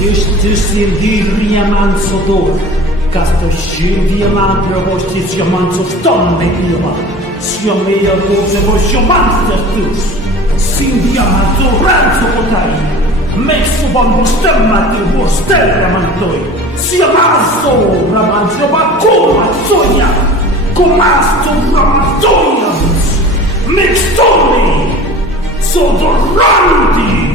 Ystysindiriaman sodor, Kastoshivyaman probościsjaman sostonne piova, Siomea goze vosjomanstertus, Sindiaman zoranzo potai, Mexuban bustemate bostellamantoi, Siamazo ramanzo bakoma soya, Comasto ramatoians, Mextoni, Sodoranti.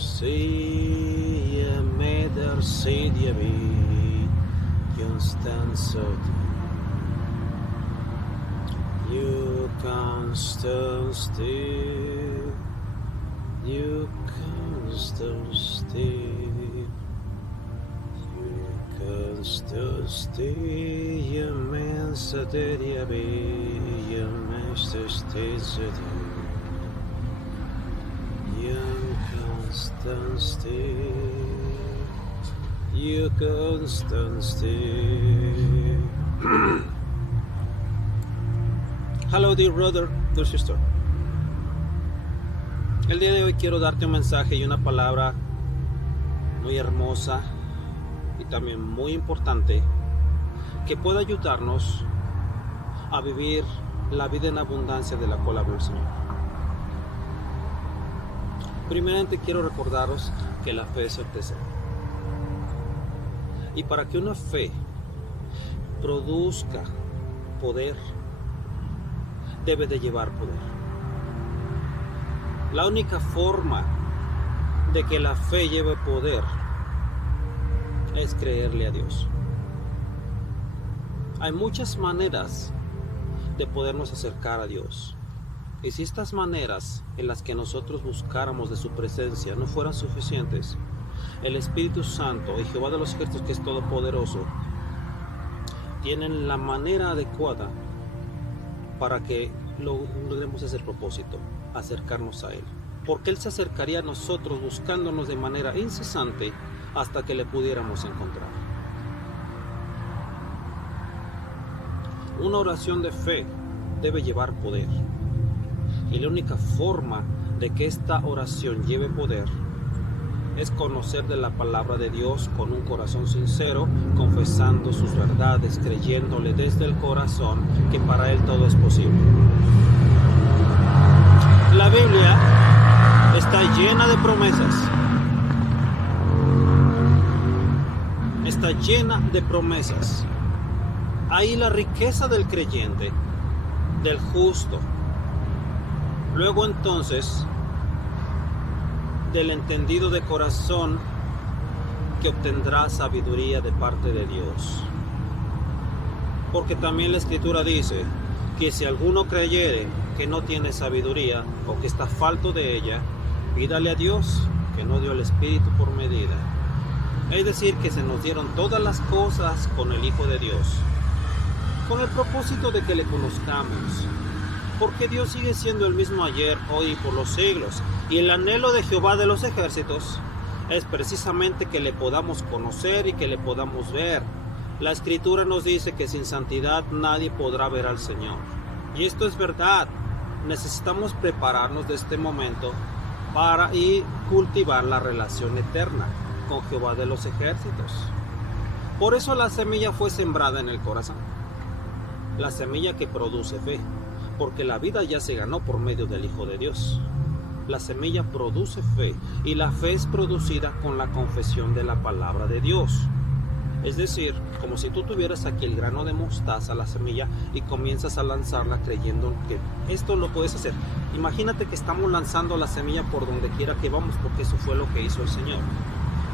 Sia meder sedia vid Constansot You Constancy You Constancy You Constancy You mensa dedia vid You mestes You Constancy. Hello dear brother, dear sister. El día de hoy quiero darte un mensaje y una palabra muy hermosa y también muy importante que pueda ayudarnos a vivir la vida en abundancia de la cual habla el Señor. Primeramente quiero recordaros que la fe es certeza. Y para que una fe produzca poder, debe de llevar poder. La única forma de que la fe lleve poder es creerle a Dios. Hay muchas maneras de podernos acercar a Dios. Y si estas maneras en las que nosotros buscáramos de su presencia no fueran suficientes, el Espíritu Santo y Jehová de los ejércitos, que es todopoderoso, tienen la manera adecuada para que logremos ese propósito, acercarnos a Él. Porque Él se acercaría a nosotros buscándonos de manera incesante hasta que le pudiéramos encontrar. Una oración de fe debe llevar poder. Y la única forma de que esta oración lleve poder es conocer de la palabra de Dios con un corazón sincero, confesando sus verdades, creyéndole desde el corazón que para Él todo es posible. La Biblia está llena de promesas. Está llena de promesas. Ahí la riqueza del creyente, del justo. Luego entonces, del entendido de corazón, que obtendrá sabiduría de parte de Dios. Porque también la Escritura dice que si alguno creyere que no tiene sabiduría o que está falto de ella, pídale a Dios, que no dio el Espíritu por medida. Es decir, que se nos dieron todas las cosas con el Hijo de Dios, con el propósito de que le conozcamos. Porque Dios sigue siendo el mismo ayer, hoy y por los siglos. Y el anhelo de Jehová de los ejércitos es precisamente que le podamos conocer y que le podamos ver. La Escritura nos dice que sin santidad nadie podrá ver al Señor. Y esto es verdad. Necesitamos prepararnos de este momento para cultivar la relación eterna con Jehová de los ejércitos. Por eso la semilla fue sembrada en el corazón. la semilla que produce fe, porque la vida ya se ganó por medio del Hijo de Dios. La semilla produce fe y la fe es producida con la confesión de la palabra de Dios. Es decir, como si tú tuvieras aquí el grano de mostaza, la semilla, y comienzas a lanzarla creyendo que esto lo puedes hacer. Imagínate que estamos lanzando la semilla por donde quiera que vamos, porque eso fue lo que hizo el Señor.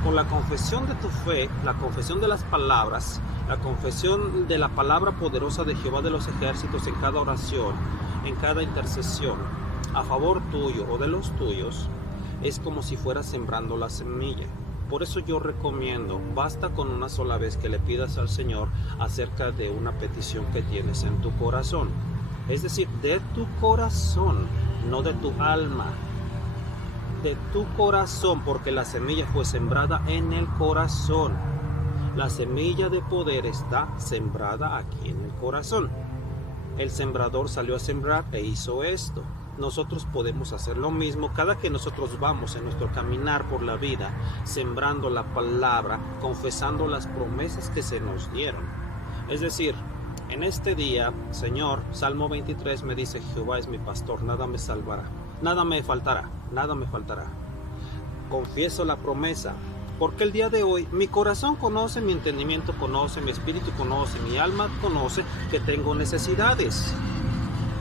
Con la confesión de tu fe, la confesión de las palabras, la confesión de la palabra poderosa de Jehová de los ejércitos en cada oración, en cada intercesión, a favor tuyo o de los tuyos, es como si fueras sembrando la semilla. Por eso yo recomiendo, basta con una sola vez que le pidas al Señor acerca de una petición que tienes en tu corazón. Es decir, de tu corazón, no de tu alma. De tu corazón, porque la semilla fue sembrada en el corazón. La semilla de poder está sembrada aquí en el corazón. El sembrador salió a sembrar e hizo esto. Nosotros podemos hacer lo mismo cada que nosotros vamos en nuestro caminar por la vida, sembrando la palabra, confesando las promesas que se nos dieron. Es decir, en este día, Señor, Salmo 23 me dice: Jehová es mi pastor, nada me salvará, nada me faltará, nada me faltará. Confieso la promesa, porque el día de hoy mi corazón conoce, mi entendimiento conoce, mi espíritu conoce, mi alma conoce que tengo necesidades.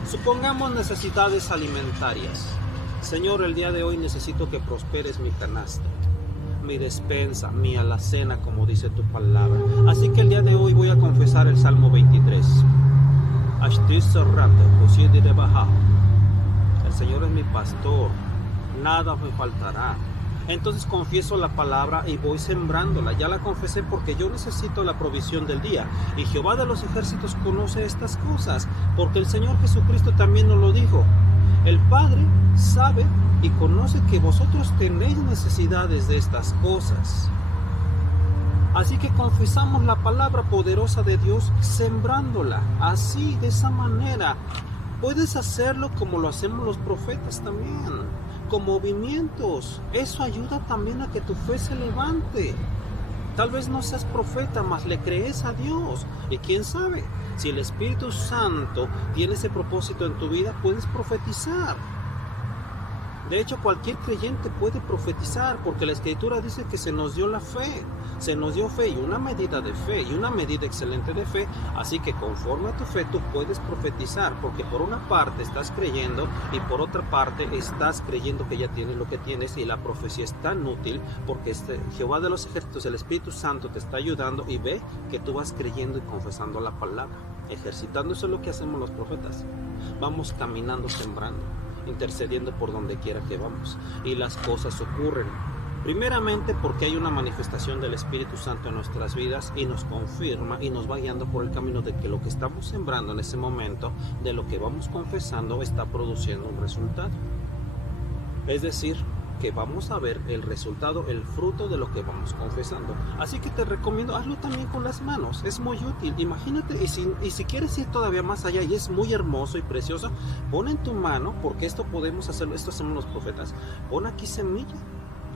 Supongamos necesidades alimentarias. Señor, el día de hoy necesito que prosperes mi canasta, mi despensa, mi alacena, como dice tu palabra. Así que el día de hoy voy a confesar el Salmo 23. El Señor es mi pastor, nada me faltará. Entonces confieso la palabra y voy sembrándola. Ya la confesé porque yo necesito la provisión del día. Y Jehová de los ejércitos conoce estas cosas, porque el Señor Jesucristo también nos lo dijo. El Padre sabe y conoce que vosotros tenéis necesidades de estas cosas. Así que confesamos la palabra poderosa de Dios sembrándola. Así, de esa manera. Puedes hacerlo como lo hacemos los profetas también, con movimientos. Eso ayuda también a que tu fe se levante. Tal vez no seas profeta, mas le crees a Dios. Y quién sabe, si el Espíritu Santo tiene ese propósito en tu vida, puedes profetizar. De hecho, cualquier creyente puede profetizar, porque la Escritura dice que se nos dio la fe. Se nos dio fe y una medida de fe y una medida excelente de fe. Así que conforme a tu fe tú puedes profetizar, porque por una parte estás creyendo y por otra parte estás creyendo que ya tienes lo que tienes, y la profecía es tan útil porque Jehová de los ejércitos, el Espíritu Santo, te está ayudando y ve que tú vas creyendo y confesando la palabra, ejercitando. Eso es lo que hacemos los profetas. Vamos caminando, sembrando, intercediendo por donde quiera que vamos, y las cosas ocurren. Primeramente porque hay una manifestación del Espíritu Santo en nuestras vidas y nos confirma y nos va guiando por el camino de que lo que estamos sembrando en ese momento, de lo que vamos confesando, está produciendo un resultado. Es decir, que vamos a ver el resultado, el fruto de lo que vamos confesando. Así que te recomiendo, hazlo también con las manos, es muy útil. Imagínate, y si quieres ir todavía más allá, y es muy hermoso y precioso, pon en tu mano, porque esto podemos hacerlo, esto hacemos los profetas, pon aquí semilla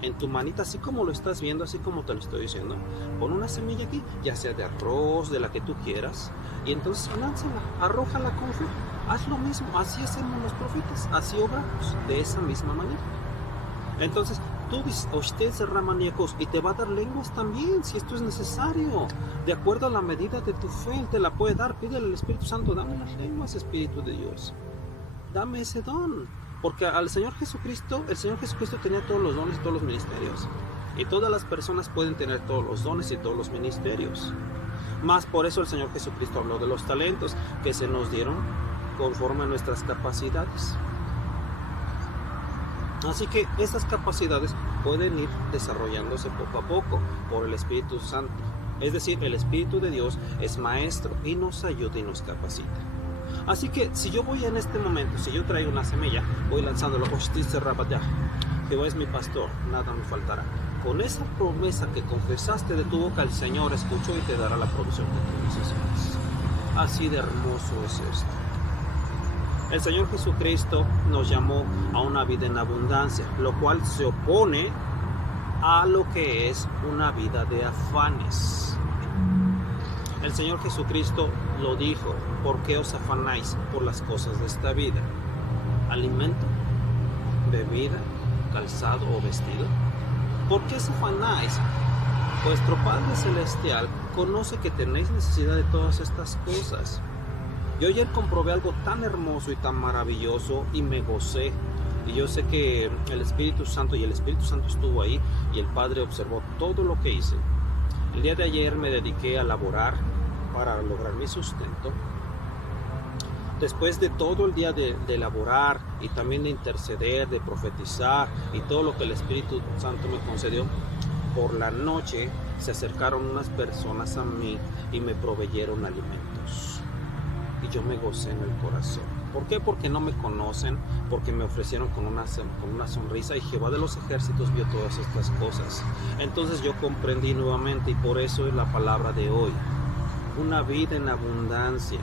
en tu manita, así como lo estás viendo, así como te lo estoy diciendo. Pon una semilla aquí, ya sea de arroz, de la que tú quieras, y entonces lánzala, arrójala con fe. Haz lo mismo, así hacemos los profetas, así obramos, de esa misma manera. Entonces tú dices: usted se ramaníacos, y te va a dar lenguas también, si esto es necesario, de acuerdo a la medida de tu fe. Él te la puede dar. Pídele al Espíritu Santo: dame las lenguas, Espíritu de Dios, dame ese don. Porque al Señor Jesucristo, el Señor Jesucristo tenía todos los dones y todos los ministerios. Y todas las personas pueden tener todos los dones y todos los ministerios. Más por eso el Señor Jesucristo habló de los talentos que se nos dieron conforme a nuestras capacidades. Así que esas capacidades pueden ir desarrollándose poco a poco por el Espíritu Santo. Es decir, el Espíritu de Dios es maestro y nos ayuda y nos capacita. Así que si yo voy en este momento, si yo traigo una semilla, voy lanzándolo: Jehová es mi pastor, nada me faltará. Con esa promesa que confesaste de tu boca, el Señor escuchó y te dará la provisión que tú necesitas. Así de hermoso es esto. El Señor Jesucristo nos llamó a una vida en abundancia, lo cual se opone a lo que es una vida de afanes. El Señor Jesucristo lo dijo: ¿por qué os afanáis por las cosas de esta vida? ¿Alimento, bebida, calzado o vestido? ¿Por qué os afanáis? Vuestro Padre Celestial conoce que tenéis necesidad de todas estas cosas. Yo ayer comprobé algo tan hermoso y tan maravilloso y me gocé. Y yo sé que el Espíritu Santo estuvo ahí y el Padre observó todo lo que hice. El día de ayer me dediqué a laborar para lograr mi sustento. Después de todo el día de laborar y también de interceder, de profetizar y todo lo que el Espíritu Santo me concedió, por la noche se acercaron unas personas a mí y me proveyeron alimentos. Y yo me gocé en el corazón. ¿Por qué? Porque no me conocen, porque me ofrecieron con una sonrisa, y Jehová de los ejércitos vio todas estas cosas. Entonces yo comprendí nuevamente, y por eso es la palabra de hoy: una vida en abundancia.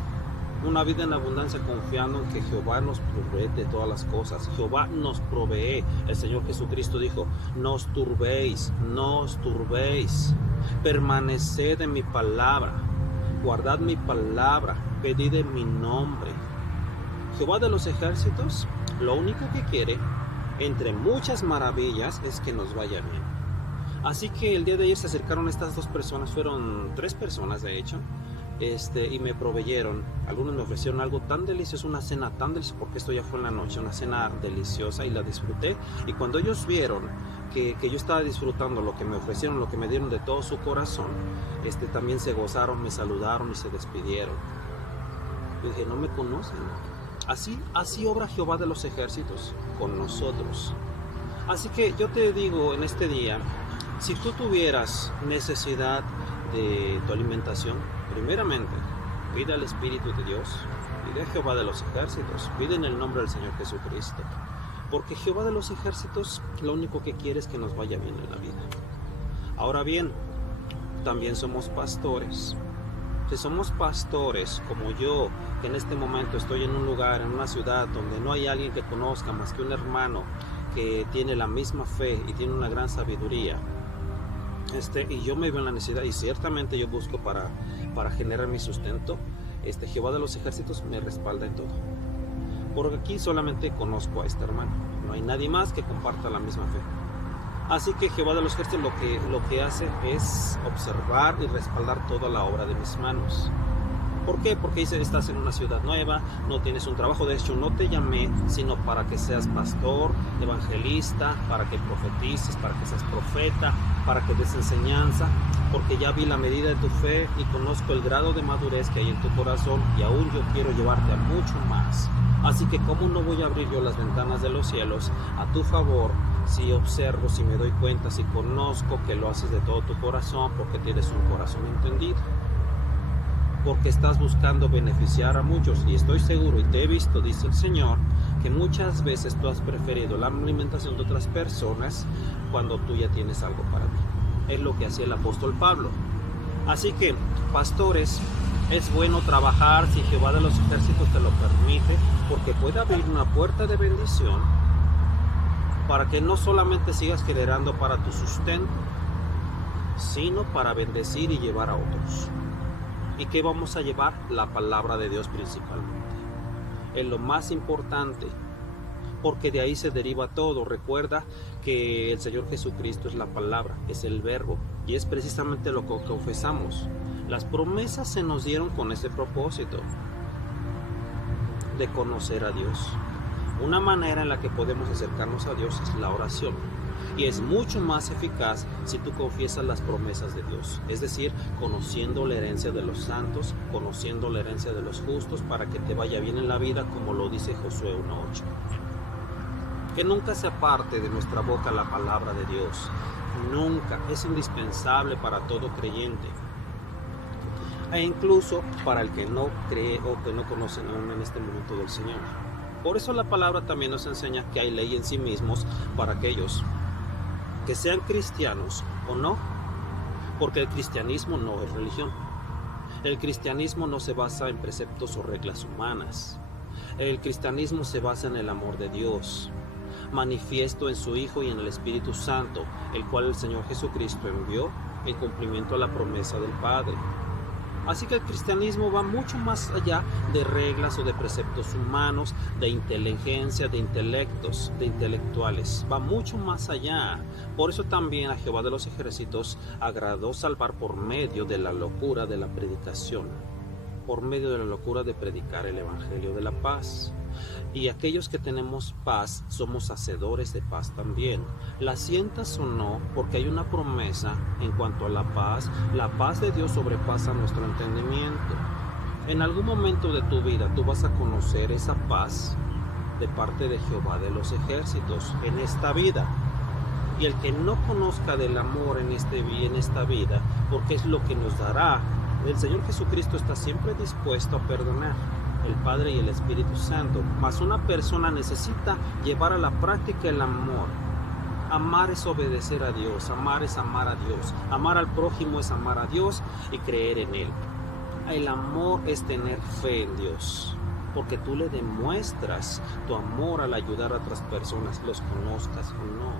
Una vida en abundancia confiando en que Jehová nos provee de todas las cosas. Jehová nos provee. El Señor Jesucristo dijo: no os turbéis, no os turbéis. Permaneced en mi palabra. Guardad mi palabra. Pedid en mi nombre. Jehová de los ejércitos, lo único que quiere, entre muchas maravillas, es que nos vaya bien. Así que el día de ayer se acercaron estas dos personas, fueron 3 personas de hecho, y me proveyeron. Algunos me ofrecieron algo tan delicioso, una cena tan deliciosa, porque esto ya fue en la noche, una cena deliciosa, y la disfruté. Y cuando ellos vieron que yo estaba disfrutando lo que me ofrecieron, lo que me dieron de todo su corazón, también se gozaron, me saludaron y se despidieron. Yo dije: no me conocen. Así obra Jehová de los ejércitos con nosotros. Así que yo te digo en este día, si tú tuvieras necesidad de tu alimentación, primeramente pide al Espíritu de Dios, pide a Jehová de los ejércitos, pide en el nombre del Señor Jesucristo, porque Jehová de los ejércitos lo único que quiere es que nos vaya bien en la vida. Ahora bien, también somos pastores. Si somos pastores como yo, que en este momento estoy en un lugar, en una ciudad donde no hay alguien que conozca más que un hermano que tiene la misma fe y tiene una gran sabiduría, y yo me veo en la necesidad, y ciertamente yo busco para generar mi sustento, Jehová de los ejércitos me respalda en todo. Porque aquí solamente conozco a este hermano, no hay nadie más que comparta la misma fe. Así que Jehová de los ejércitos lo que hace es observar y respaldar toda la obra de mis manos. ¿Por qué? Porque dice: estás en una ciudad nueva, no tienes un trabajo. De hecho, no te llamé sino para que seas pastor, evangelista, para que profetices, para que seas profeta, para que des enseñanza, porque ya vi la medida de tu fe y conozco el grado de madurez que hay en tu corazón, y aún yo quiero llevarte a mucho más. Así que ¿cómo no voy a abrir yo las ventanas de los cielos a tu favor, si observo, si me doy cuenta, si conozco que lo haces de todo tu corazón, porque tienes un corazón entendido? Porque estás buscando beneficiar a muchos, y estoy seguro, y te he visto, dice el Señor, que muchas veces tú has preferido la alimentación de otras personas cuando tú ya tienes algo para ti. Es lo que hacía el apóstol Pablo. Así que, pastores, es bueno trabajar si Jehová de los ejércitos te lo permite, porque puede abrir una puerta de bendición para que no solamente sigas generando para tu sustento, sino para bendecir y llevar a otros. ¿Y qué vamos a llevar? La palabra de Dios principalmente. Es lo más importante, porque de ahí se deriva todo. Recuerda que el Señor Jesucristo es la palabra, es el verbo, y es precisamente lo que confesamos. Las promesas se nos dieron con ese propósito de conocer a Dios. Una manera en la que podemos acercarnos a Dios es la oración. Y es mucho más eficaz si tú confiesas las promesas de Dios, es decir, conociendo la herencia de los santos, conociendo la herencia de los justos, para que te vaya bien en la vida, como lo dice Josué 1:8. Que nunca se aparte de nuestra boca la palabra de Dios, nunca. Es indispensable para todo creyente, e incluso para el que no cree o que no conoce aún en este momento del Señor. Por eso la palabra también nos enseña que hay ley en sí mismos para aquellos que sean cristianos o no, porque el cristianismo no es religión. El cristianismo no se basa en preceptos o reglas humanas. El cristianismo se basa en el amor de Dios, manifiesto en su Hijo y en el Espíritu Santo, el cual el Señor Jesucristo envió en cumplimiento a la promesa del Padre. Así que el cristianismo va mucho más allá de reglas o de preceptos humanos, de inteligencia, de intelectos, de intelectuales. Va mucho más allá. Por eso también a Jehová de los ejércitos agradó salvar por medio de la locura de la predicación, por medio de la locura de predicar el evangelio de la paz. Y aquellos que tenemos paz somos hacedores de paz también. La sientas o no, porque hay una promesa en cuanto a la paz. La paz de Dios sobrepasa nuestro entendimiento. En algún momento de tu vida tú vas a conocer esa paz de parte de Jehová de los ejércitos en esta vida. Y el que no conozca del amor en esta vida, porque es lo que nos dará, el Señor Jesucristo está siempre dispuesto a perdonar, el Padre y el Espíritu Santo. Mas una persona necesita llevar a la práctica el amor. Amar es obedecer a Dios, amar es amar a Dios, amar al prójimo es amar a Dios y creer en Él. El amor es tener fe en Dios, porque tú le demuestras tu amor al ayudar a otras personas, los conozcas o no.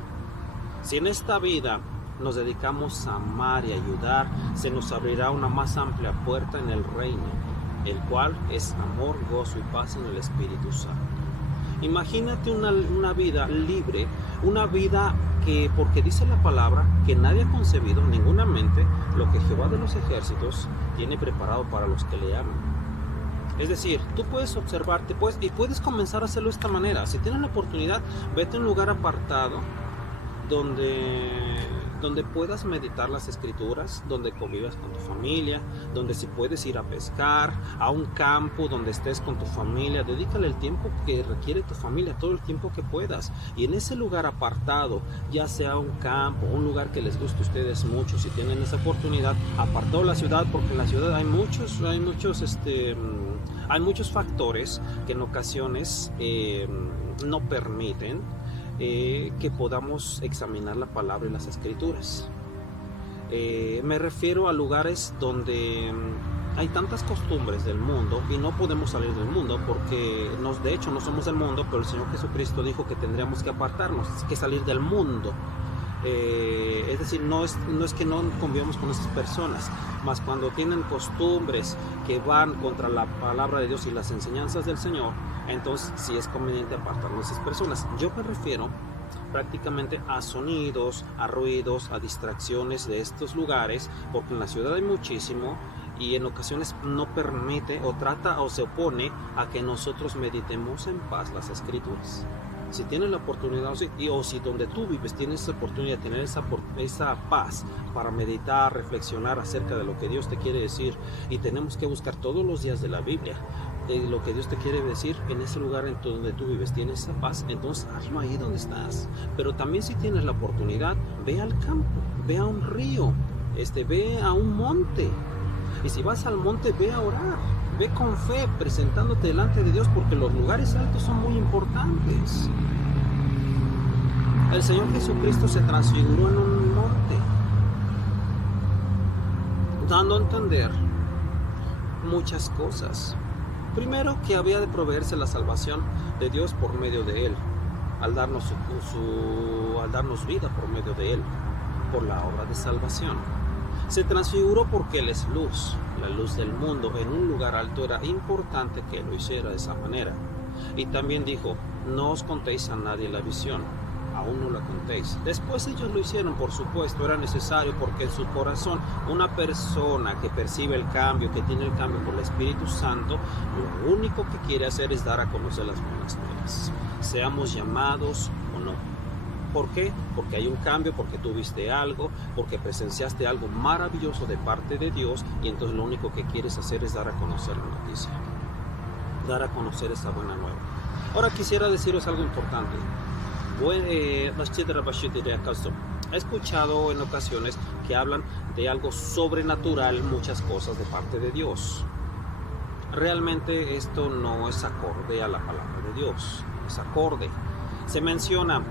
Si en esta vida nos dedicamos a amar y ayudar, se nos abrirá una más amplia puerta en el reino, el cual es amor, gozo y paz en el Espíritu Santo. Imagínate una vida libre, una vida que, porque dice la palabra, que nadie ha concebido, ninguna mente, lo que Jehová de los ejércitos tiene preparado para los que le aman. Es decir, tú puedes observarte y puedes comenzar a hacerlo de esta manera. Si tienes la oportunidad, vete a un lugar apartado donde puedas meditar las escrituras, donde convivas con tu familia, donde si puedes ir a pescar, a un campo donde estés con tu familia, dedícale el tiempo que requiere tu familia, todo el tiempo que puedas. Y en ese lugar apartado, ya sea un campo, un lugar que les guste a ustedes mucho, si tienen esa oportunidad, apartado de la ciudad, porque en la ciudad hay muchos factores que en ocasiones no permiten que podamos examinar la palabra y las escrituras. Me refiero a lugares donde hay tantas costumbres del mundo y no podemos salir del mundo, porque de hecho no somos del mundo, pero el Señor Jesucristo dijo que tendríamos que apartarnos, que salir del mundo. Es decir, no es que no convivamos con esas personas, mas cuando tienen costumbres que van contra la palabra de Dios y las enseñanzas del Señor, entonces sí es conveniente apartarnos de esas personas. Yo me refiero prácticamente a sonidos, a ruidos, a distracciones de estos lugares, porque en la ciudad hay muchísimo y en ocasiones no permite o trata o se opone a que nosotros meditemos en paz las escrituras. Si tienes la oportunidad o si donde tú vives tienes esa oportunidad de tener esa paz para meditar, reflexionar acerca de lo que Dios te quiere decir, y tenemos que buscar todos los días de la Biblia lo que Dios te quiere decir en ese lugar donde tú vives, tienes esa paz, entonces hazlo ahí donde estás. Pero también si tienes la oportunidad, ve al campo, ve a un río, ve a un monte, y si vas al monte, ve a orar. Ve con fe, presentándote delante de Dios, porque los lugares altos son muy importantes. El Señor Jesucristo se transfiguró en un monte, dando a entender muchas cosas. Primero, que había de proveerse la salvación de Dios por medio de Él, al darnos vida por medio de Él, por la obra de salvación. Se transfiguró porque Él es luz, la luz del mundo. En un lugar alto era importante que lo hiciera de esa manera. Y también dijo, no os contéis a nadie la visión, aún no la contéis. Después ellos lo hicieron, por supuesto, era necesario, porque en su corazón una persona que percibe el cambio, que tiene el cambio por el Espíritu Santo, lo único que quiere hacer es dar a conocer las buenas nuevas, seamos llamados o no. ¿Por qué? Porque hay un cambio, porque tú viste algo, porque presenciaste algo maravilloso de parte de Dios, y entonces lo único que quieres hacer es dar a conocer la noticia, dar a conocer esa buena nueva. Ahora quisiera deciros algo importante. He escuchado en ocasiones que hablan de algo sobrenatural, muchas cosas de parte de Dios. Realmente esto no es acorde a la palabra de Dios, es acorde. Se menciona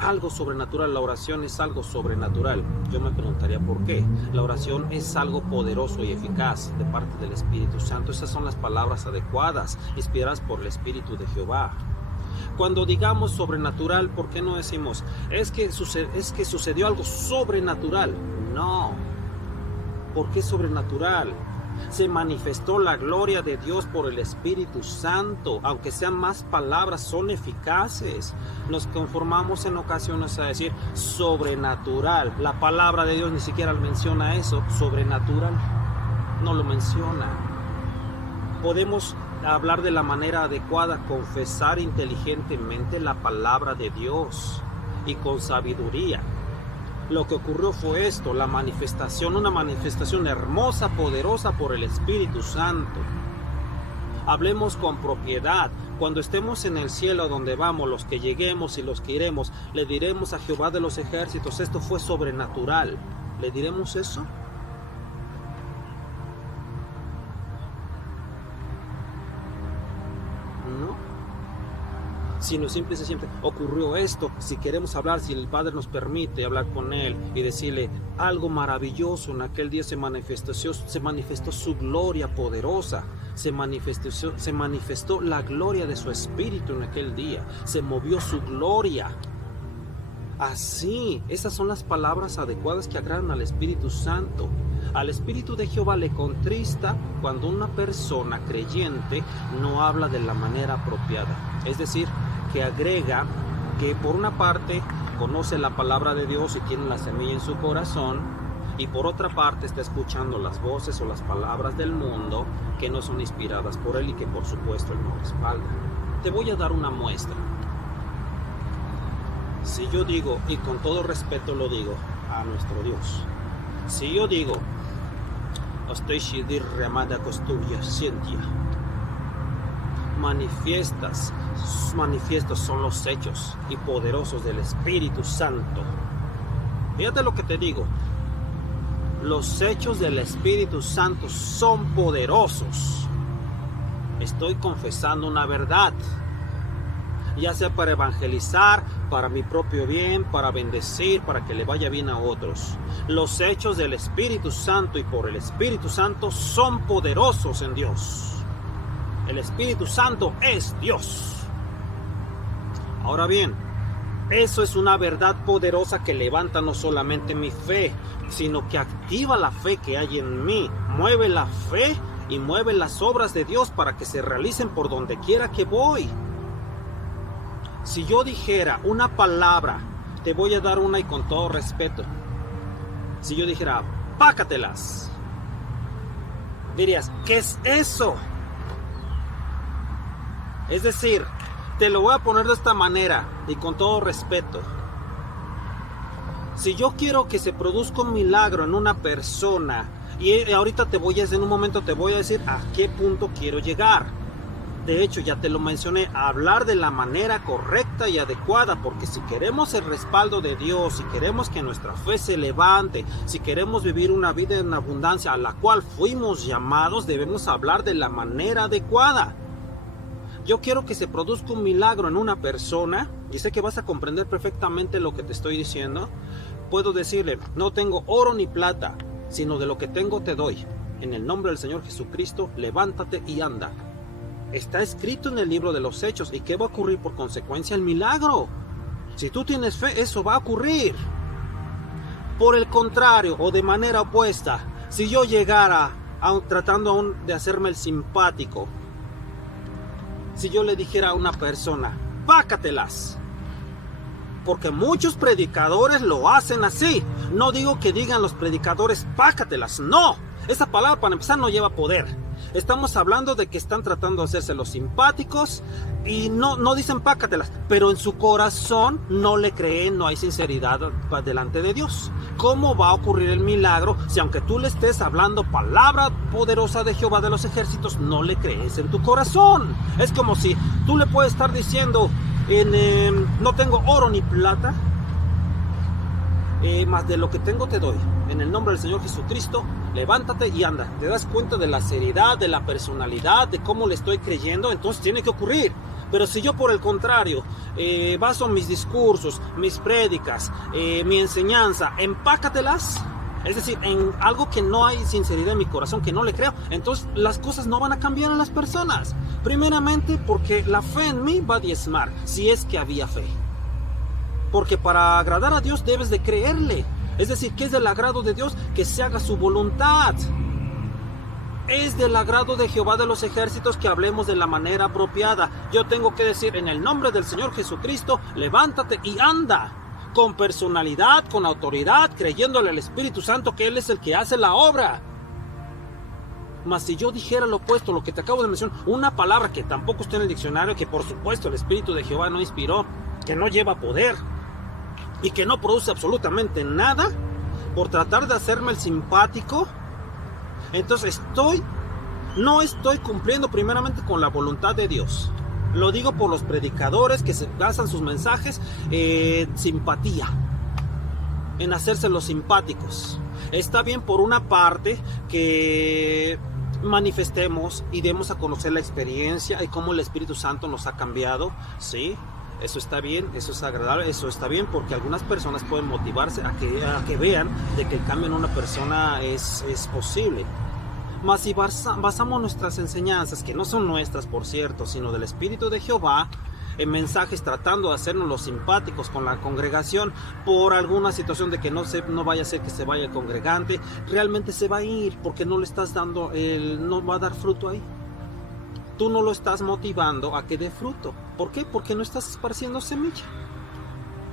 algo sobrenatural, la oración es algo sobrenatural. Yo me preguntaría por qué. La oración es algo poderoso y eficaz de parte del Espíritu Santo. Esas son las palabras adecuadas, inspiradas por el Espíritu de Jehová. Cuando digamos sobrenatural, ¿por qué no decimos es que sucedió algo sobrenatural? No, porque es sobrenatural. Se manifestó la gloria de Dios por el Espíritu Santo. Aunque sean más palabras, son eficaces. Nos conformamos en ocasiones a decir sobrenatural. La palabra de Dios ni siquiera menciona eso. Sobrenatural no lo menciona. Podemos hablar de la manera adecuada, confesar inteligentemente la palabra de Dios y con sabiduría. Lo que ocurrió fue esto, la manifestación, una manifestación hermosa, poderosa por el Espíritu Santo. Hablemos con propiedad. Cuando estemos en el cielo donde vamos, los que lleguemos y los que iremos, le diremos a Jehová de los ejércitos, esto fue sobrenatural. ¿Le diremos eso? Sino simplemente ocurrió esto. Si queremos hablar, si el Padre nos permite hablar con Él y decirle algo maravilloso, en aquel día se manifestó su gloria poderosa, se manifestó la gloria de su Espíritu en aquel día, se movió su gloria. Así, esas son las palabras adecuadas que agradan al Espíritu Santo. Al Espíritu de Jehová le contrista cuando una persona creyente no habla de la manera apropiada. Es decir, que agrega que por una parte conoce la palabra de Dios y tiene la semilla en su corazón, y por otra parte está escuchando las voces o las palabras del mundo que no son inspiradas por él y que por supuesto él no respalda. Te voy a dar una muestra. Si yo digo, y con todo respeto lo digo a nuestro Dios, si yo digo, manifiestos son los hechos y poderosos del Espíritu Santo. Fíjate lo que te digo. Los hechos del Espíritu Santo son poderosos. Estoy confesando una verdad, ya sea para evangelizar, para mi propio bien, para bendecir, para que le vaya bien a otros. Los hechos del Espíritu Santo y por el Espíritu Santo son poderosos en Dios. El Espíritu Santo es Dios. Ahora bien, eso es una verdad poderosa que levanta no solamente mi fe, sino que activa la fe que hay en mí, mueve la fe y mueve las obras de Dios para que se realicen por donde quiera que voy. Si yo dijera una palabra, te voy a dar una y con todo respeto. Si yo dijera, pácatelas, dirías, ¿qué es eso? Es decir, te lo voy a poner de esta manera y con todo respeto. Si yo quiero que se produzca un milagro en una persona, y ahorita en un momento te voy a decir a qué punto quiero llegar. De hecho, ya te lo mencioné, hablar de la manera correcta y adecuada, porque si queremos el respaldo de Dios, si queremos que nuestra fe se levante, si queremos vivir una vida en abundancia a la cual fuimos llamados, debemos hablar de la manera adecuada. Yo quiero que se produzca un milagro en una persona, y sé que vas a comprender perfectamente lo que te estoy diciendo. Puedo decirle, no tengo oro ni plata, sino de lo que tengo te doy. En el nombre del Señor Jesucristo, levántate y anda. Está escrito en el libro de los Hechos. ¿Y qué va a ocurrir por consecuencia? El milagro. Si tú tienes fe, eso va a ocurrir. Por el contrario, o de manera opuesta, si yo llegara tratando aún de hacerme el simpático, si yo le dijera a una persona, pácatelas, porque muchos predicadores lo hacen así. No digo que digan los predicadores, pácatelas, no. Esa palabra, para empezar, no lleva poder. Estamos hablando de que están tratando de hacerse los simpáticos y no dicen pácatelas, pero en su corazón no le creen, no hay sinceridad delante de Dios. ¿Cómo va a ocurrir el milagro si aunque tú le estés hablando palabra poderosa de Jehová de los ejércitos, no le crees en tu corazón? Es como si tú le puedes estar diciendo, no tengo oro ni plata, más de lo que tengo te doy. En el nombre del Señor Jesucristo, levántate y anda. Te das cuenta de la seriedad, de la personalidad, de cómo le estoy creyendo, entonces tiene que ocurrir. Pero si yo por el contrario baso mis discursos, mis prédicas, mi enseñanza, empácatelas, es decir, en algo que no hay sinceridad en mi corazón, que no le creo, entonces las cosas no van a cambiar en las personas. Primeramente porque la fe en mí va a diezmar, si es que había fe. Porque para agradar a Dios debes de creerle. Es decir, ¿qué es del agrado de Dios? Que se haga su voluntad. Es del agrado de Jehová de los ejércitos que hablemos de la manera apropiada. Yo tengo que decir, en el nombre del Señor Jesucristo, levántate y anda. Con personalidad, con autoridad, creyéndole al Espíritu Santo que Él es el que hace la obra. Mas si yo dijera lo opuesto, lo que te acabo de mencionar, una palabra que tampoco está en el diccionario, que por supuesto el Espíritu de Jehová no inspiró, que no lleva poder y que no produce absolutamente nada, por tratar de hacerme el simpático, entonces no estoy cumpliendo primeramente con la voluntad de Dios. Lo digo por los predicadores que se basan sus mensajes en simpatía, en hacerse los simpáticos. Está bien por una parte que manifestemos y demos a conocer la experiencia y cómo el Espíritu Santo nos ha cambiado, ¿sí? Eso está bien, eso es agradable, eso está bien porque algunas personas pueden motivarse a que vean de que el cambio en una persona es posible. Mas si basamos nuestras enseñanzas, que no son nuestras por cierto, sino del Espíritu de Jehová, en mensajes tratando de hacernos los simpáticos con la congregación por alguna situación de que no vaya a ser que se vaya el congregante, realmente se va a ir porque no le estás dando, no va a dar fruto ahí. Tú no lo estás motivando a que dé fruto. ¿Por qué? Porque no estás esparciendo semilla.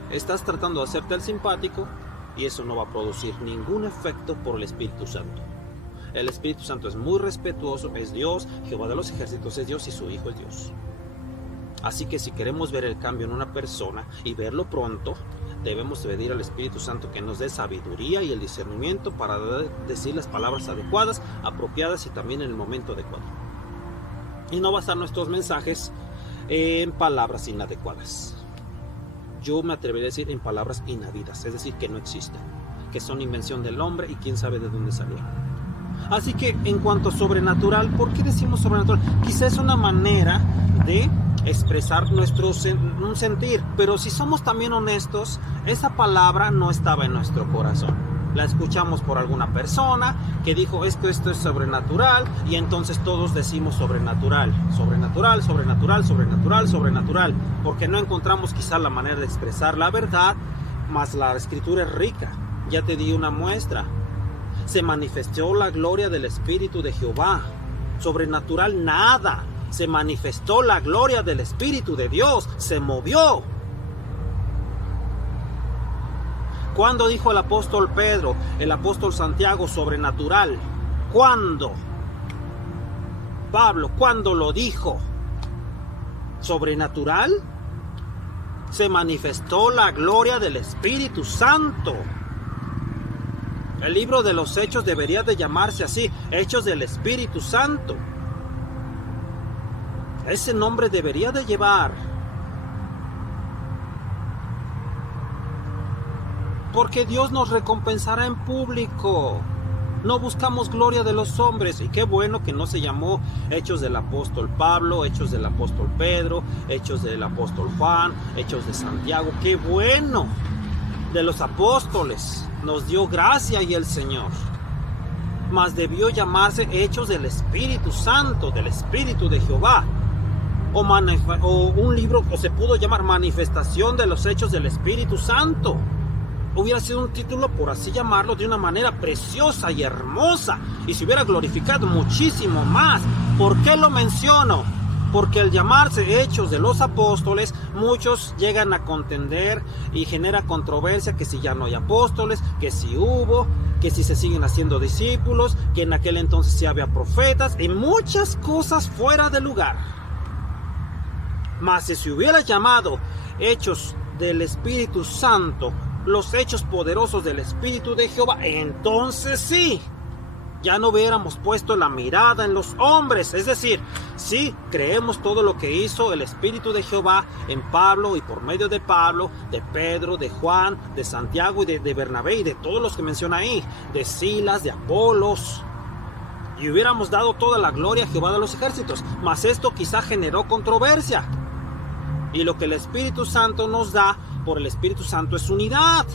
Estás tratando de hacerte el simpático y eso no va a producir ningún efecto por el Espíritu Santo. El Espíritu Santo es muy respetuoso, es Dios, Jehová de los ejércitos es Dios y su Hijo es Dios. Así que si queremos ver el cambio en una persona y verlo pronto, debemos pedir al Espíritu Santo que nos dé sabiduría y el discernimiento para decir las palabras adecuadas, apropiadas y también en el momento adecuado. Y no basar nuestros mensajes en palabras inadecuadas. Yo me atrevería a decir en palabras inhabidas, es decir, que no existen, que son invención del hombre y quién sabe de dónde salieron. Así que en cuanto a sobrenatural, ¿por qué decimos sobrenatural? Quizás es una manera de expresar un sentir, pero si somos también honestos, esa palabra no estaba en nuestro corazón. La escuchamos por alguna persona que dijo esto es sobrenatural y entonces todos decimos sobrenatural, sobrenatural, sobrenatural, sobrenatural, sobrenatural, porque no encontramos quizá la manera de expresar la verdad, mas la escritura es rica. Ya te di una muestra. Se manifestó la gloria del Espíritu de Jehová. Sobrenatural nada. Se manifestó la gloria del Espíritu de Dios. Se movió. ¿Cuándo dijo el apóstol Pedro, el apóstol Santiago sobrenatural? ¿Cuándo? Pablo, ¿cuándo lo dijo? ¿Sobrenatural? Se manifestó la gloria del Espíritu Santo. El libro de los Hechos debería de llamarse así, Hechos del Espíritu Santo. Ese nombre debería de llevar. Porque Dios nos recompensará en público. No buscamos gloria de los hombres. Y qué bueno que no se llamó Hechos del apóstol Pablo, Hechos del apóstol Pedro, Hechos del apóstol Juan, Hechos de Santiago. Qué bueno. De los apóstoles nos dio gracia y el Señor. Mas debió llamarse Hechos del Espíritu Santo, del Espíritu de Jehová. O un libro, o se pudo llamar Manifestación de los Hechos del Espíritu Santo. Hubiera sido un título, por así llamarlo, de una manera preciosa y hermosa, y se hubiera glorificado muchísimo más. ¿Por qué lo menciono? Porque al llamarse Hechos de los Apóstoles, muchos llegan a contender y genera controversia que si ya no hay apóstoles, que si hubo, que si se siguen haciendo discípulos, que en aquel entonces sí había profetas y muchas cosas fuera de lugar. Mas si se hubiera llamado Hechos del Espíritu Santo, los hechos poderosos del Espíritu de Jehová, entonces sí, ya no hubiéramos puesto la mirada en los hombres. Es decir, sí, creemos todo lo que hizo el Espíritu de Jehová en Pablo y por medio de Pablo, de Pedro, de Juan, de Santiago y de Bernabé y de todos los que menciona ahí, de Silas, de Apolos. Y hubiéramos dado toda la gloria a Jehová de los ejércitos. Mas esto quizá generó controversia. Y lo que el Espíritu Santo nos da por el Espíritu Santo es unidad.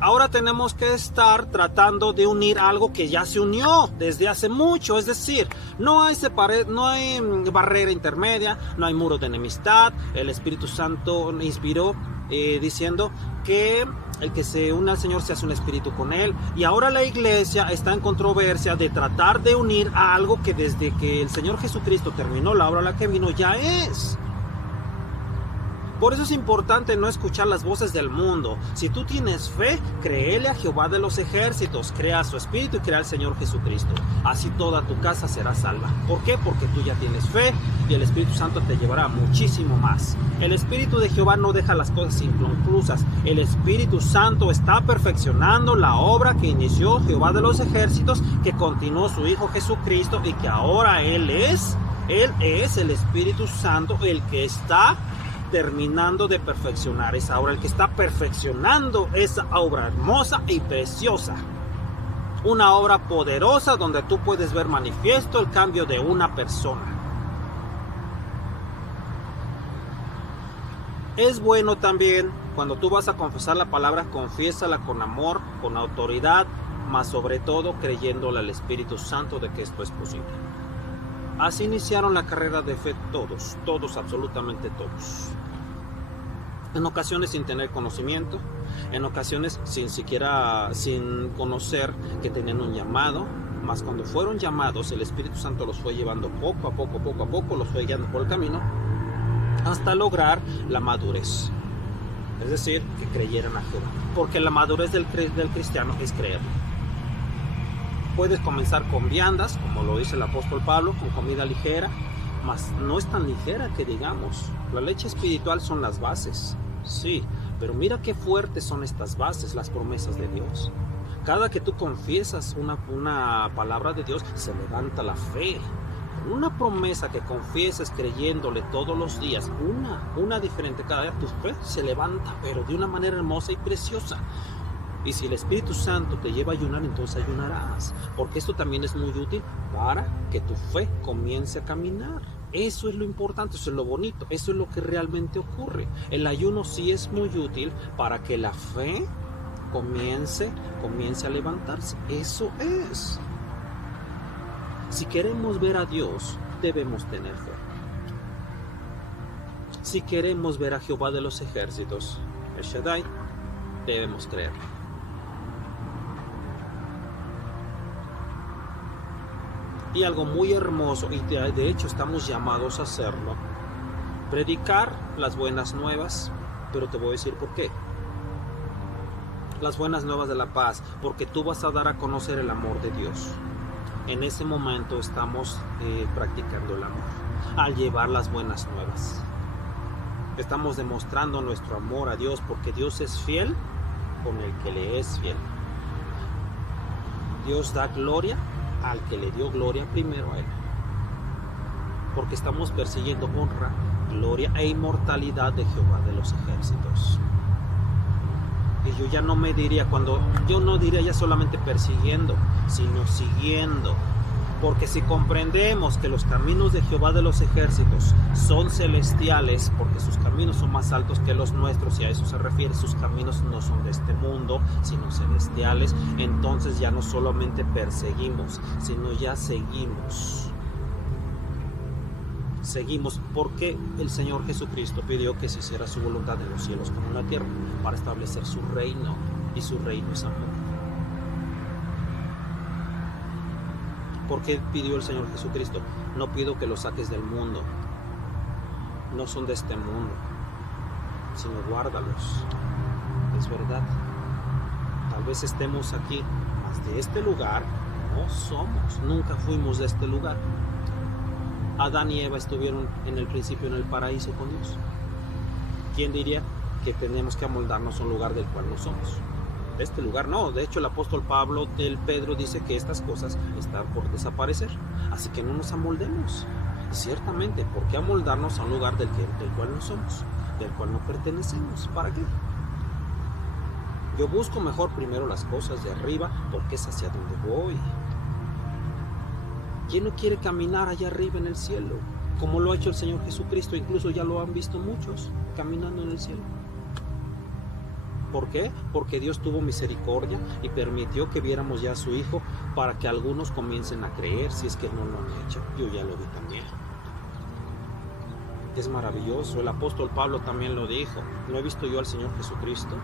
Ahora tenemos que estar tratando de unir algo que ya se unió desde hace mucho. Es decir, no hay barrera intermedia, no hay muro de enemistad. El Espíritu Santo inspiró diciendo que El que se une al Señor se hace un espíritu con Él. Y ahora la iglesia está en controversia de tratar de unir a algo que desde que el Señor Jesucristo terminó la obra a la que vino ya es. Por eso es importante no escuchar las voces del mundo. Si tú tienes fe, créele a Jehová de los ejércitos, crea a su Espíritu y crea al Señor Jesucristo. Así toda tu casa será salva. ¿Por qué? Porque tú ya tienes fe y el Espíritu Santo te llevará muchísimo más. El Espíritu de Jehová no deja las cosas inconclusas. El Espíritu Santo está perfeccionando la obra que inició Jehová de los ejércitos, que continuó su Hijo Jesucristo y que ahora Él es el Espíritu Santo el que está terminando de perfeccionar esa obra, el que está perfeccionando esa obra hermosa y preciosa. Una obra poderosa donde tú puedes ver manifiesto el cambio de una persona. Es bueno también, cuando tú vas a confesar la palabra, confiésala con amor, con autoridad, mas sobre todo creyéndole al Espíritu Santo de que esto es posible. Así iniciaron la carrera de fe todos, absolutamente todos. En ocasiones sin tener conocimiento, en ocasiones sin conocer que tenían un llamado, mas cuando fueron llamados, el Espíritu Santo los fue llevando poco a poco, los fue guiando por el camino, hasta lograr la madurez. Es decir, que creyeran a Jehová. Porque la madurez del cristiano es creerlo. Puedes comenzar con viandas, como lo dice el apóstol Pablo, con comida ligera, mas no es tan ligera que digamos. La leche espiritual son las bases, sí, pero mira qué fuertes son estas bases, las promesas de Dios. Cada que tú confiesas una palabra de Dios, se levanta la fe. Una promesa que confieses creyéndole todos los días, una diferente cada día, tu fe se levanta, pero de una manera hermosa y preciosa. Y si el Espíritu Santo te lleva a ayunar, entonces ayunarás. Porque esto también es muy útil para que tu fe comience a caminar. Eso es lo importante, eso es lo bonito, eso es lo que realmente ocurre. El ayuno sí es muy útil para que la fe comience a levantarse. Eso es. Si queremos ver a Dios, debemos tener fe. Si queremos ver a Jehová de los ejércitos, el Shaddai, debemos creer. Y algo muy hermoso, y de hecho estamos llamados a hacerlo, predicar las buenas nuevas, pero te voy a decir por qué. Las buenas nuevas de la paz, porque tú vas a dar a conocer el amor de Dios. En ese momento estamos practicando el amor, al llevar las buenas nuevas. Estamos demostrando nuestro amor a Dios, porque Dios es fiel con el que le es fiel. Dios da gloria al que le dio gloria primero a Él. Porque estamos persiguiendo honra, gloria e inmortalidad de Jehová de los ejércitos. Y yo ya no diría ya solamente persiguiendo, sino siguiendo. Porque si comprendemos que los caminos de Jehová de los ejércitos son celestiales, porque sus caminos son más altos que los nuestros, y a eso se refiere, sus caminos no son de este mundo, sino celestiales, entonces ya no solamente perseguimos, sino ya seguimos. Seguimos porque el Señor Jesucristo pidió que se hiciera su voluntad en los cielos como en la tierra, para establecer su reino, y su reino es amor. ¿Por qué pidió el Señor Jesucristo? No pido que los saques del mundo. No son de este mundo, sino guárdalos. Es verdad. Tal vez estemos aquí, mas de este lugar no somos. Nunca fuimos de este lugar. Adán y Eva estuvieron en el principio en el paraíso con Dios. ¿Quién diría que tenemos que amoldarnos a un lugar del cual no somos? De este lugar no. De hecho, el apóstol Pedro dice que estas cosas están por desaparecer, así que no nos amoldemos. Ciertamente, ¿por qué amoldarnos a un lugar del cual no somos, del cual no pertenecemos? ¿Para qué? Yo busco mejor primero las cosas de arriba, porque es hacia donde voy. ¿Quién no quiere caminar allá arriba en el cielo? Como lo ha hecho el Señor Jesucristo, incluso ya lo han visto muchos caminando en el cielo. ¿Por qué? Porque Dios tuvo misericordia y permitió que viéramos ya a su Hijo para que algunos comiencen a creer, si es que no lo han hecho. Yo ya lo vi también. Es maravilloso. El apóstol Pablo también lo dijo. ¿No he visto yo al Señor Jesucristo?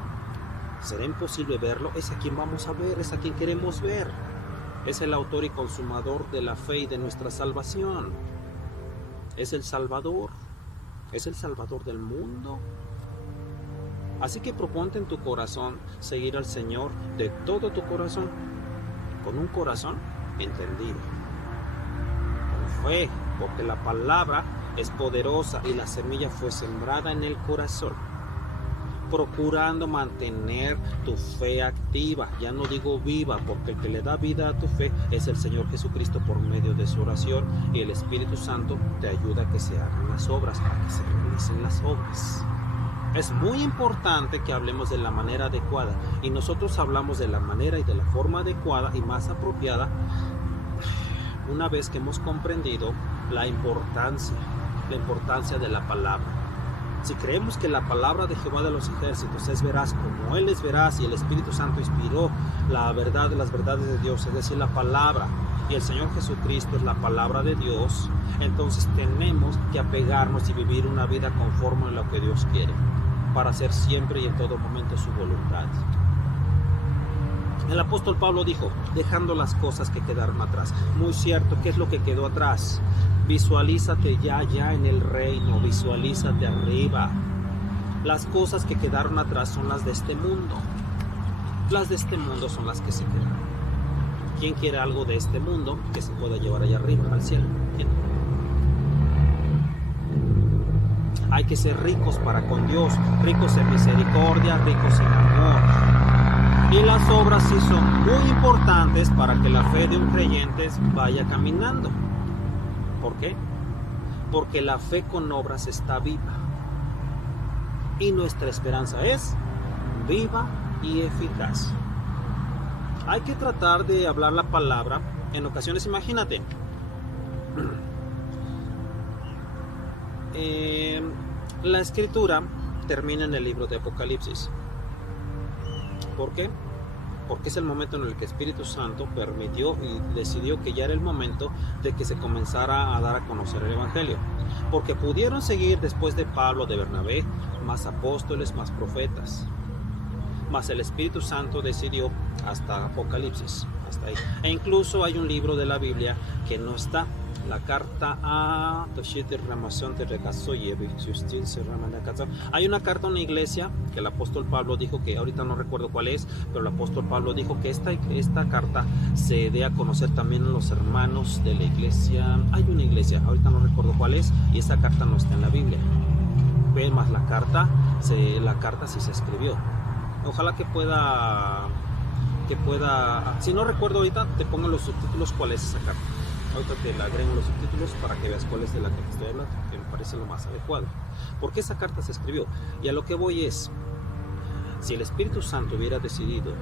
será imposible verlo, es a quien vamos a ver, es a quien queremos ver. Es el autor y consumador de la fe y de nuestra salvación. Es el Salvador del mundo. Así que proponte en tu corazón seguir al Señor de todo tu corazón, con un corazón entendido, con fe, porque la palabra es poderosa y la semilla fue sembrada en el corazón, procurando mantener tu fe activa, ya no digo viva, porque el que le da vida a tu fe es el Señor Jesucristo por medio de su oración, y el Espíritu Santo te ayuda a que se hagan las obras, a que se realicen las obras. Es muy importante que hablemos de la manera adecuada, y nosotros hablamos de la manera y de la forma adecuada y más apropiada una vez que hemos comprendido la importancia de la palabra. Si creemos que la palabra de Jehová de los ejércitos es veraz, como Él es veraz y el Espíritu Santo inspiró la verdad de las verdades de Dios, es decir, la palabra, y el Señor Jesucristo es la palabra de Dios, entonces tenemos que apegarnos y vivir una vida conforme a lo que Dios quiere, para hacer siempre y en todo momento su voluntad. El apóstol Pablo dijo, dejando las cosas que quedaron atrás. Muy cierto, ¿qué es lo que quedó atrás? Visualízate ya en el reino, visualízate arriba. Las cosas que quedaron atrás son las de este mundo. Las de este mundo son las que se quedan. ¿Quién quiere algo de este mundo que se pueda llevar allá arriba, al cielo? ¿Quién? Hay que ser ricos para con Dios, ricos en misericordia, ricos en amor. Y las obras sí son muy importantes para que la fe de un creyente vaya caminando. ¿Por qué? Porque la fe con obras está viva. Y nuestra esperanza es viva y eficaz. Hay que tratar de hablar la palabra. En ocasiones, imagínate, la escritura termina en el libro de Apocalipsis. ¿Por qué? Porque es el momento en el que el Espíritu Santo permitió y decidió que ya era el momento de que se comenzara a dar a conocer el Evangelio. Porque pudieron seguir después de Pablo, de Bernabé, más apóstoles, más profetas. Mas el Espíritu Santo decidió hasta Apocalipsis, hasta ahí. E incluso hay un libro de la Biblia que no está. La carta a... Hay una carta a una iglesia que el apóstol Pablo dijo que, ahorita no recuerdo cuál es, pero el apóstol Pablo dijo que esta carta se dé a conocer también a los hermanos de la iglesia. Hay una iglesia, ahorita no recuerdo cuál es, y esa carta no está en la Biblia. Pero más la carta sí se escribió. Ojalá que pueda, si no recuerdo ahorita, te pongo los subtítulos cuál es esa carta. Ahorita te la agrego los subtítulos para que veas cuál es de la que te estoy hablando, que me parece lo más adecuado. Porque esa carta se escribió. Y a lo que voy es, si el Espíritu Santo hubiera decidido,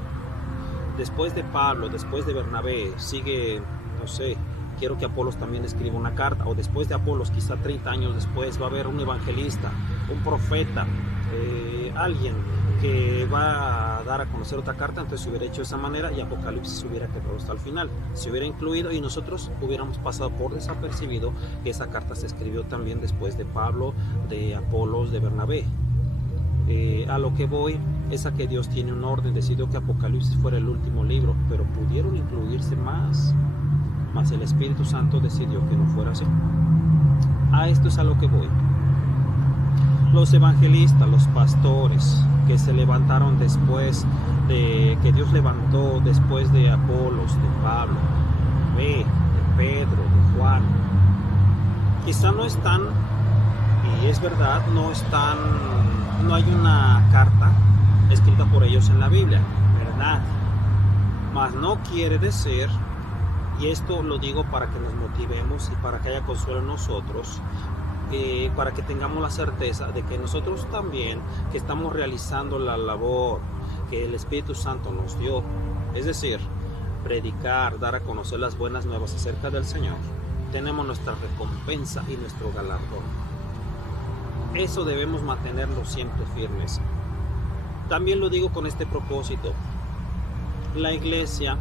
después de Pablo, después de Bernabé, sigue, no sé, quiero que Apolos también escriba una carta, o después de Apolos, quizá 30 años después, va a haber un evangelista, un profeta, alguien que va a dar a conocer otra carta, entonces se hubiera hecho de esa manera y Apocalipsis se hubiera quedado hasta el final, se hubiera incluido y nosotros hubiéramos pasado por desapercibido que esa carta se escribió también después de Pablo, de Apolos, de Bernabé. A lo que voy es a que Dios tiene un orden, decidió que Apocalipsis fuera el último libro, pero pudieron incluirse más el Espíritu Santo decidió que no fuera así. A esto es a lo que voy. Los evangelistas, los pastores que se levantaron después que Dios levantó después de Apolos, de Pablo, de Pedro, de Juan, quizá no están, y es verdad, no hay una carta escrita por ellos en la Biblia, ¿verdad? Mas no quiere decir, y esto lo digo para que nos motivemos y para que haya consuelo en nosotros, para que tengamos la certeza de que nosotros también, que estamos realizando la labor que el Espíritu Santo nos dio, es decir, predicar, dar a conocer las buenas nuevas acerca del Señor, tenemos nuestra recompensa y nuestro galardón. Eso debemos mantenerlo siempre firmes. También lo digo con este propósito. La iglesia,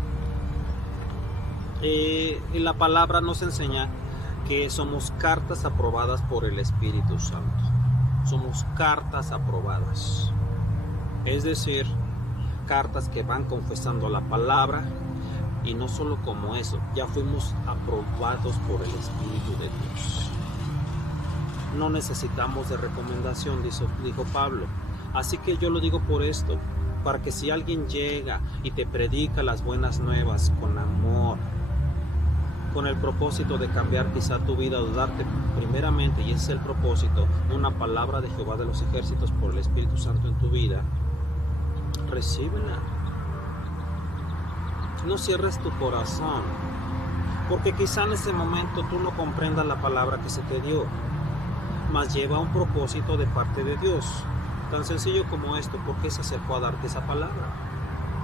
la palabra nos enseña que somos cartas aprobadas por el Espíritu Santo. Somos cartas aprobadas. Es decir, cartas que van confesando la palabra. Y no solo como eso, ya fuimos aprobados por el Espíritu de Dios. No necesitamos de recomendación, dijo Pablo. Así que yo lo digo por esto, para que si alguien llega y te predica las buenas nuevas con amor, con el propósito de cambiar quizá tu vida o darte primeramente, y ese es el propósito, una palabra de Jehová de los ejércitos por el Espíritu Santo en tu vida, recíbela. No cierres tu corazón, porque quizá en ese momento tú no comprendas la palabra que se te dio, mas lleva un propósito de parte de Dios. Tan sencillo como esto: ¿por qué se acercó a darte esa palabra?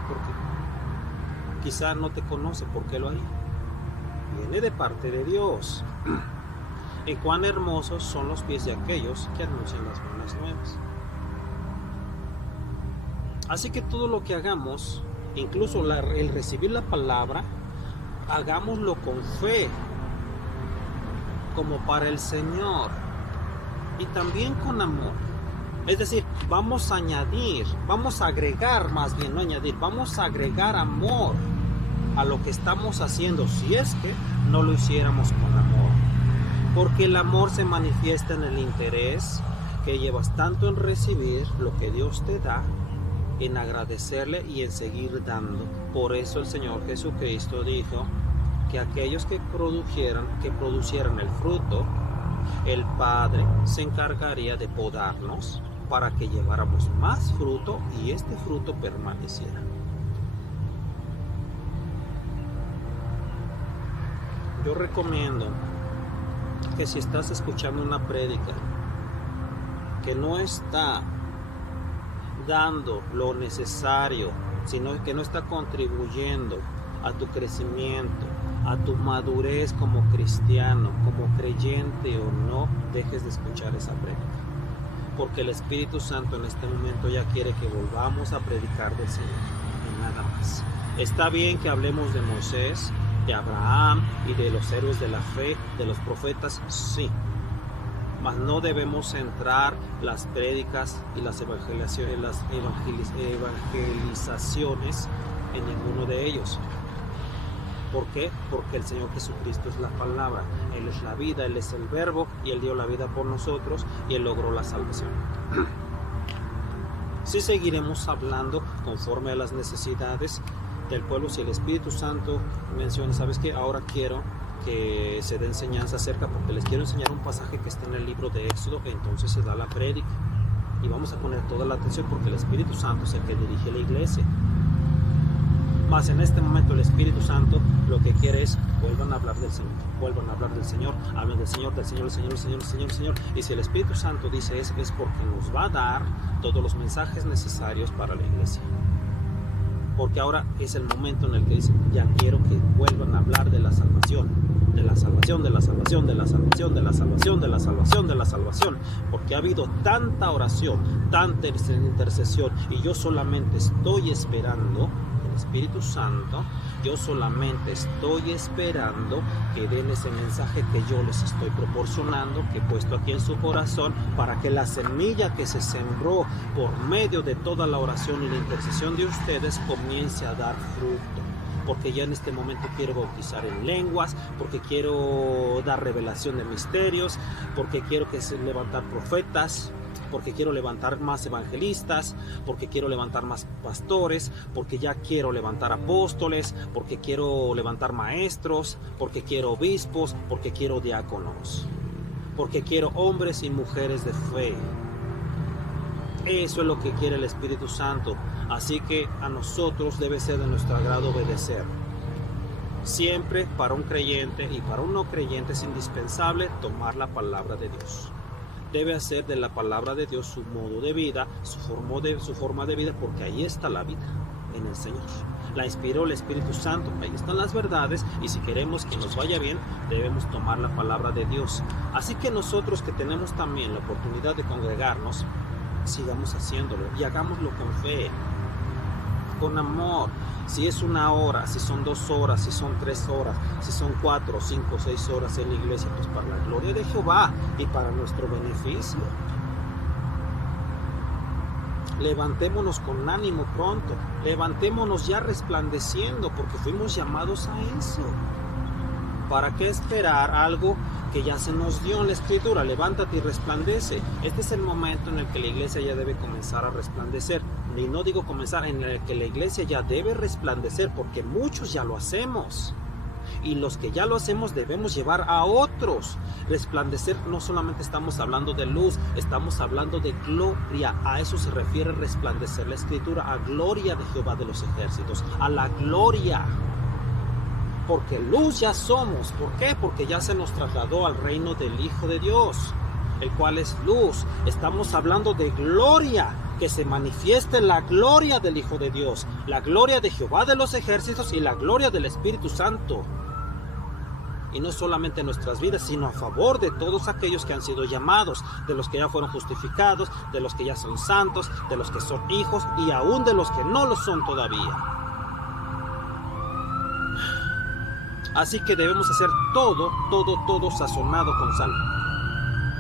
Porque quizá no te conoce, ¿por qué lo haría? Viene de parte de Dios. Y cuán hermosos son los pies de aquellos que anuncian las buenas nuevas. Así que todo lo que hagamos, incluso el recibir la palabra, hagámoslo con fe, como para el Señor, y también con amor. Es decir, vamos a agregar vamos a agregar amor a lo que estamos haciendo, si es que no lo hiciéramos con amor. Porque el amor se manifiesta en el interés que llevas tanto en recibir lo que Dios te da, en agradecerle y en seguir dando. Por eso el Señor Jesucristo dijo que aquellos que producieran el fruto, el Padre se encargaría de podarnos para que lleváramos más fruto y este fruto permaneciera. Yo recomiendo que si estás escuchando una prédica que no está dando lo necesario, sino que no está contribuyendo a tu crecimiento, a tu madurez como cristiano, como creyente o no, dejes de escuchar esa prédica. Porque el Espíritu Santo en este momento ya quiere que volvamos a predicar del Señor y nada más. Está bien que hablemos de Moisés, de Abraham y de los héroes de la fe, de los profetas, sí. Mas no debemos centrar las prédicas y las evangelizaciones en ninguno de ellos. ¿Por qué? Porque el Señor Jesucristo es la palabra, Él es la vida, Él es el verbo, y Él dio la vida por nosotros y Él logró la salvación. Sí seguiremos hablando conforme a las necesidades del pueblo. Si el Espíritu Santo menciona, ¿sabes qué? Ahora quiero que se dé enseñanza acerca, porque les quiero enseñar un pasaje que está en el libro de Éxodo, entonces se da la prédica y vamos a poner toda la atención, porque el Espíritu Santo es el que dirige la iglesia. Mas en este momento el Espíritu Santo lo que quiere es: vuelvan a hablar del Señor, vuelvan a hablar del Señor, hablen del Señor, del Señor, del Señor, del Señor, del Señor, del Señor. Y si el Espíritu Santo dice eso, es porque nos va a dar todos los mensajes necesarios para la iglesia. Porque ahora es el momento en el que dice: ya quiero que vuelvan a hablar de la salvación, de la salvación, de la salvación, de la salvación, de la salvación, de la salvación, de la salvación. Porque ha habido tanta oración, tanta intercesión, y yo solamente estoy esperando el Espíritu Santo, yo solamente estoy esperando que den ese mensaje que yo les estoy proporcionando, que he puesto aquí en su corazón, para que la semilla que se sembró por medio de toda la oración y la intercesión de ustedes comience a dar fruto. Porque ya en este momento quiero bautizar en lenguas, porque quiero dar revelación de misterios, porque quiero levantar profetas, porque quiero levantar más evangelistas, porque quiero levantar más pastores, porque ya quiero levantar apóstoles, porque quiero levantar maestros, porque quiero obispos, porque quiero diáconos, porque quiero hombres y mujeres de fe. Eso es lo que quiere el Espíritu Santo. Así que a nosotros debe ser de nuestro agrado obedecer. Siempre para un creyente y para un no creyente es indispensable tomar la palabra de Dios. Debe hacer de la palabra de Dios su modo de vida, su forma de vida, porque ahí está la vida, en el Señor. La inspiró el Espíritu Santo, ahí están las verdades, y si queremos que nos vaya bien, debemos tomar la palabra de Dios. Así que nosotros que tenemos también la oportunidad de congregarnos, sigamos haciéndolo y hagámoslo con fe, con amor. Si es 1 hora, si son 2 horas, si son 3 horas, si son 4, 5, 6 horas en la iglesia, pues para la gloria de Jehová y para nuestro beneficio. levantémonos con ánimo pronto, levantémonos ya resplandeciendo, porque fuimos llamados a eso. ¿Para qué esperar algo que ya se nos dio en la Escritura? Levántate y resplandece. Este es el momento en el que la iglesia ya debe comenzar a resplandecer. Y no digo comenzar, en el que la iglesia ya debe resplandecer, porque muchos ya lo hacemos. Y los que ya lo hacemos debemos llevar a otros. Resplandecer, no solamente estamos hablando de luz, estamos hablando de gloria. A eso se refiere resplandecer la Escritura, a gloria de Jehová de los ejércitos, a la gloria. Porque luz ya somos. ¿Por qué? Porque ya se nos trasladó al reino del Hijo de Dios, el cual es luz. Estamos hablando de gloria, que se manifieste la gloria del Hijo de Dios, la gloria de Jehová de los ejércitos y la gloria del Espíritu Santo. Y no solamente en nuestras vidas, sino a favor de todos aquellos que han sido llamados, de los que ya fueron justificados, de los que ya son santos, de los que son hijos y aún de los que no lo son todavía. Así que debemos hacer todo sazonado con sal,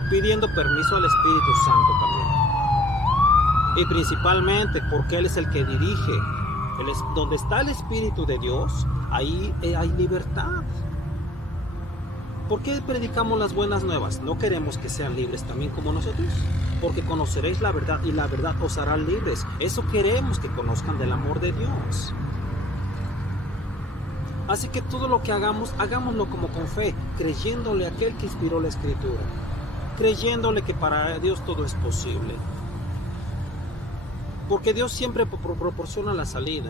pidiendo permiso al Espíritu Santo también. Y principalmente porque Él es el que dirige. Donde está el Espíritu de Dios, ahí hay libertad. ¿Por qué predicamos las buenas nuevas? ¿No queremos que sean libres también como nosotros? Porque conoceréis la verdad y la verdad os hará libres. Eso queremos, que conozcan del amor de Dios. Así que todo lo que hagamos, hagámoslo como con fe, creyéndole a aquel que inspiró la Escritura, creyéndole que para Dios todo es posible. Porque Dios siempre proporciona la salida,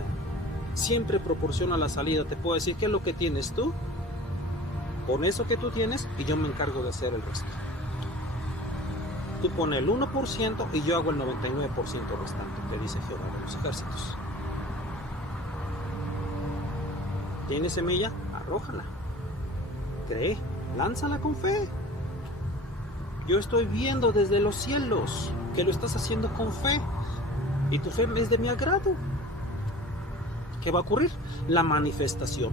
siempre proporciona la salida. Te puedo decir qué es lo que tienes tú, pon eso que tú tienes y yo me encargo de hacer el resto. Tú pones el 1% y yo hago el 99% restante, que dice Jehová de los ejércitos. ¿Tienes semilla? Arrójala. Cree, lánzala con fe. Yo estoy viendo desde los cielos que lo estás haciendo con fe. Y tu fe es de mi agrado. ¿Qué va a ocurrir? La manifestación.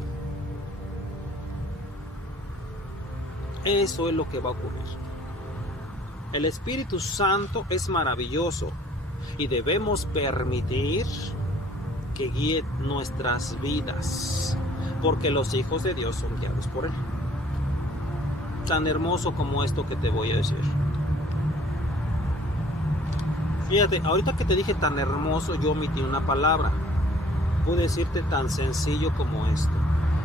Eso es lo que va a ocurrir. El Espíritu Santo es maravilloso y debemos permitir que guíe nuestras vidas, porque los hijos de Dios son guiados por Él. Tan hermoso como esto que te voy a decir. Fíjate, ahorita que te dije tan hermoso, yo omití una palabra. Pude decirte tan sencillo como esto.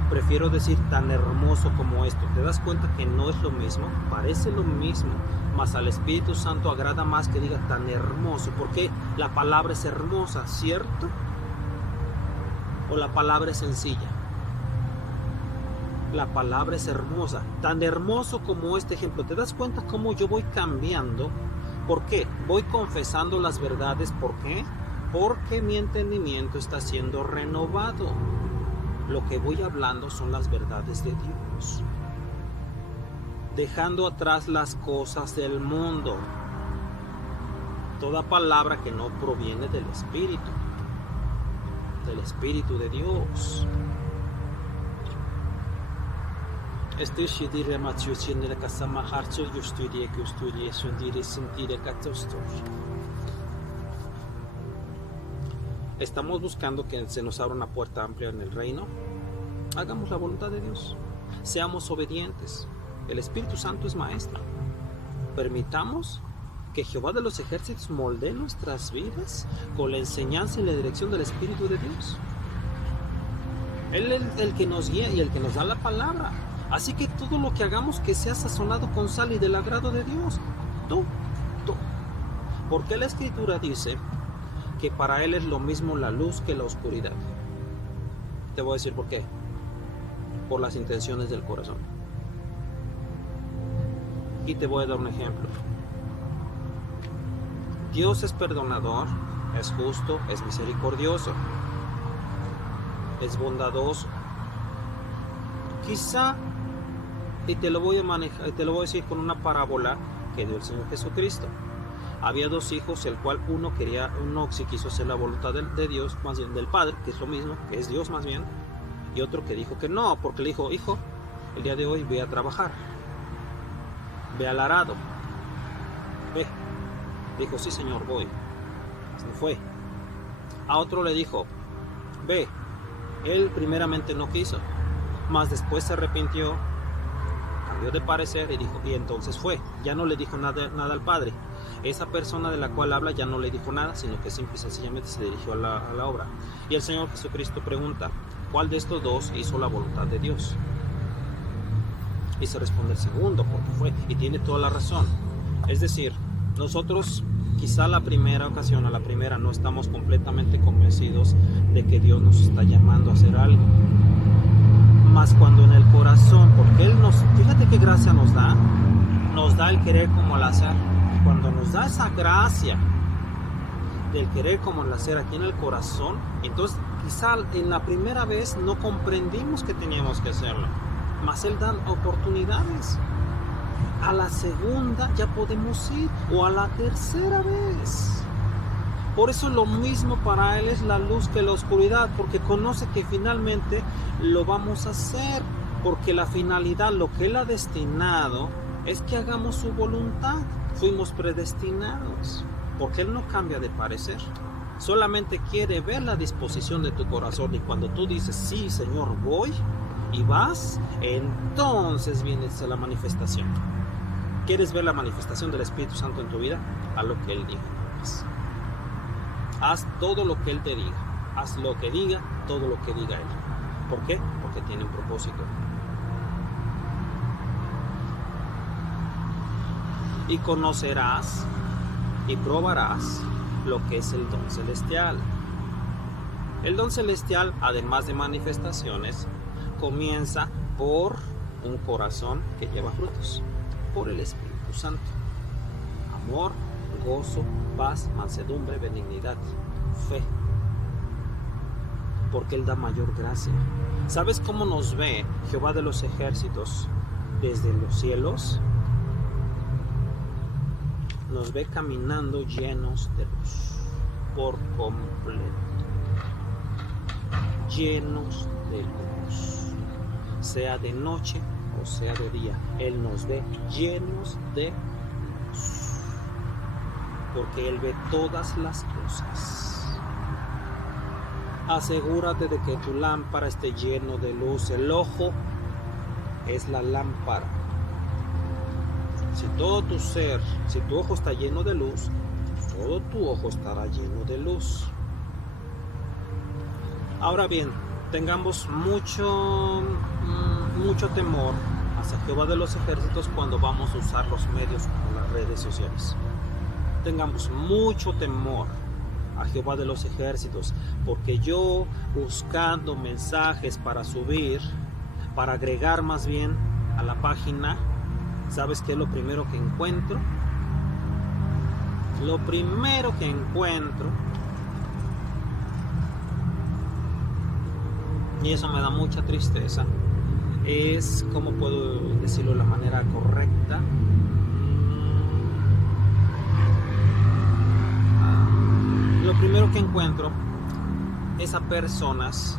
Prefiero decir tan hermoso como esto. ¿Te das cuenta que no es lo mismo? Parece lo mismo, mas al Espíritu Santo agrada más que diga tan hermoso, porque la palabra es hermosa, ¿cierto? O la palabra es sencilla. La palabra es hermosa, tan hermoso como este ejemplo. ¿Te das cuenta cómo yo voy cambiando? ¿Por qué? Voy confesando las verdades. ¿Por qué? Porque mi entendimiento está siendo renovado. Lo que voy hablando son las verdades de Dios. Dejando atrás las cosas del mundo. Toda palabra que no proviene del Espíritu de Dios. Estamos buscando que se nos abra una puerta amplia en el reino. Hagamos la voluntad de Dios. Seamos obedientes. El Espíritu Santo es maestro. Permitamos que Jehová de los ejércitos moldee nuestras vidas con la enseñanza y la dirección del Espíritu de Dios. Él es el que nos guía y el que nos da la palabra. Así que todo lo que hagamos que sea sazonado con sal y del agrado de Dios. Tú. Porque la Escritura dice que para Él es lo mismo la luz que la oscuridad. Te voy a decir por qué. Por las intenciones del corazón. Y te voy a dar un ejemplo. Dios es perdonador, es justo, es misericordioso, es bondadoso. Quizá, y te lo voy a decir con una parábola que dio el Señor Jesucristo. Había dos hijos, el cual uno sí quiso hacer la voluntad de Dios, más bien del Padre, que es lo mismo, que es Dios más bien, y otro que dijo que no, porque le dijo: hijo, el día de hoy ve a trabajar, ve al arado, ve. Dijo: sí, Señor, voy. mas no fue. A otro le dijo, ve. Él primeramente no quiso, mas después se arrepintió, cambió de parecer y entonces fue. Ya no le dijo nada al Padre. Esa persona de la cual habla ya no le dijo nada, sino que simple y sencillamente se dirigió a la obra. Y el Señor Jesucristo pregunta, ¿cuál de estos dos hizo la voluntad de Dios? Y se responde el segundo, porque fue, y tiene toda la razón. Es decir, nosotros quizá a la primera no estamos completamente convencidos de que Dios nos está llamando a hacer algo. Mas cuando en el corazón, porque Él fíjate qué gracia nos da el querer como el hacer. Cuando nos da esa gracia del querer como el hacer aquí en el corazón, entonces quizá en la primera vez no comprendimos que teníamos que hacerlo, mas Él da oportunidades. A la segunda ya podemos ir, o a la tercera vez. Por eso lo mismo para Él es la luz que la oscuridad, porque conoce que finalmente lo vamos a hacer, porque la finalidad, lo que Él ha destinado, es que hagamos su voluntad. Fuimos predestinados, porque Él no cambia de parecer. Solamente quiere ver la disposición de tu corazón, y cuando tú dices, sí Señor, voy, y vas, entonces viene la manifestación. ¿Quieres ver la manifestación del Espíritu Santo en tu vida? Haz lo que Él diga. Haz todo lo que Él te diga. Haz lo que diga, todo lo que diga Él. ¿Por qué? Porque tiene un propósito. Y conocerás y probarás lo que es el don celestial. El don celestial, además de manifestaciones, comienza por un corazón que lleva frutos, por el Espíritu Santo. Amor, gozo, paz, mansedumbre, benignidad, fe. Porque Él da mayor gracia. ¿Sabes cómo nos ve Jehová de los ejércitos desde los cielos? Nos ve caminando llenos de luz, por completo. Llenos de luz. Sea de noche o sea de día, Él nos ve llenos de luz. Porque Él ve todas las cosas. Asegúrate de que tu lámpara esté lleno de luz. El ojo es la lámpara. Si todo tu ser, si tu ojo está lleno de luz, todo tu ojo estará lleno de luz. Ahora bien, tengamos mucho temor hacia Jehová de los ejércitos cuando vamos a usar los medios como las redes sociales. Tengamos mucho temor a Jehová de los ejércitos, porque yo buscando mensajes para subir, para agregar más bien a la página, ¿sabes qué es lo primero que encuentro? Lo primero que encuentro, y eso me da mucha tristeza, es, ¿cómo puedo decirlo de la manera correcta? Lo primero que encuentro es a personas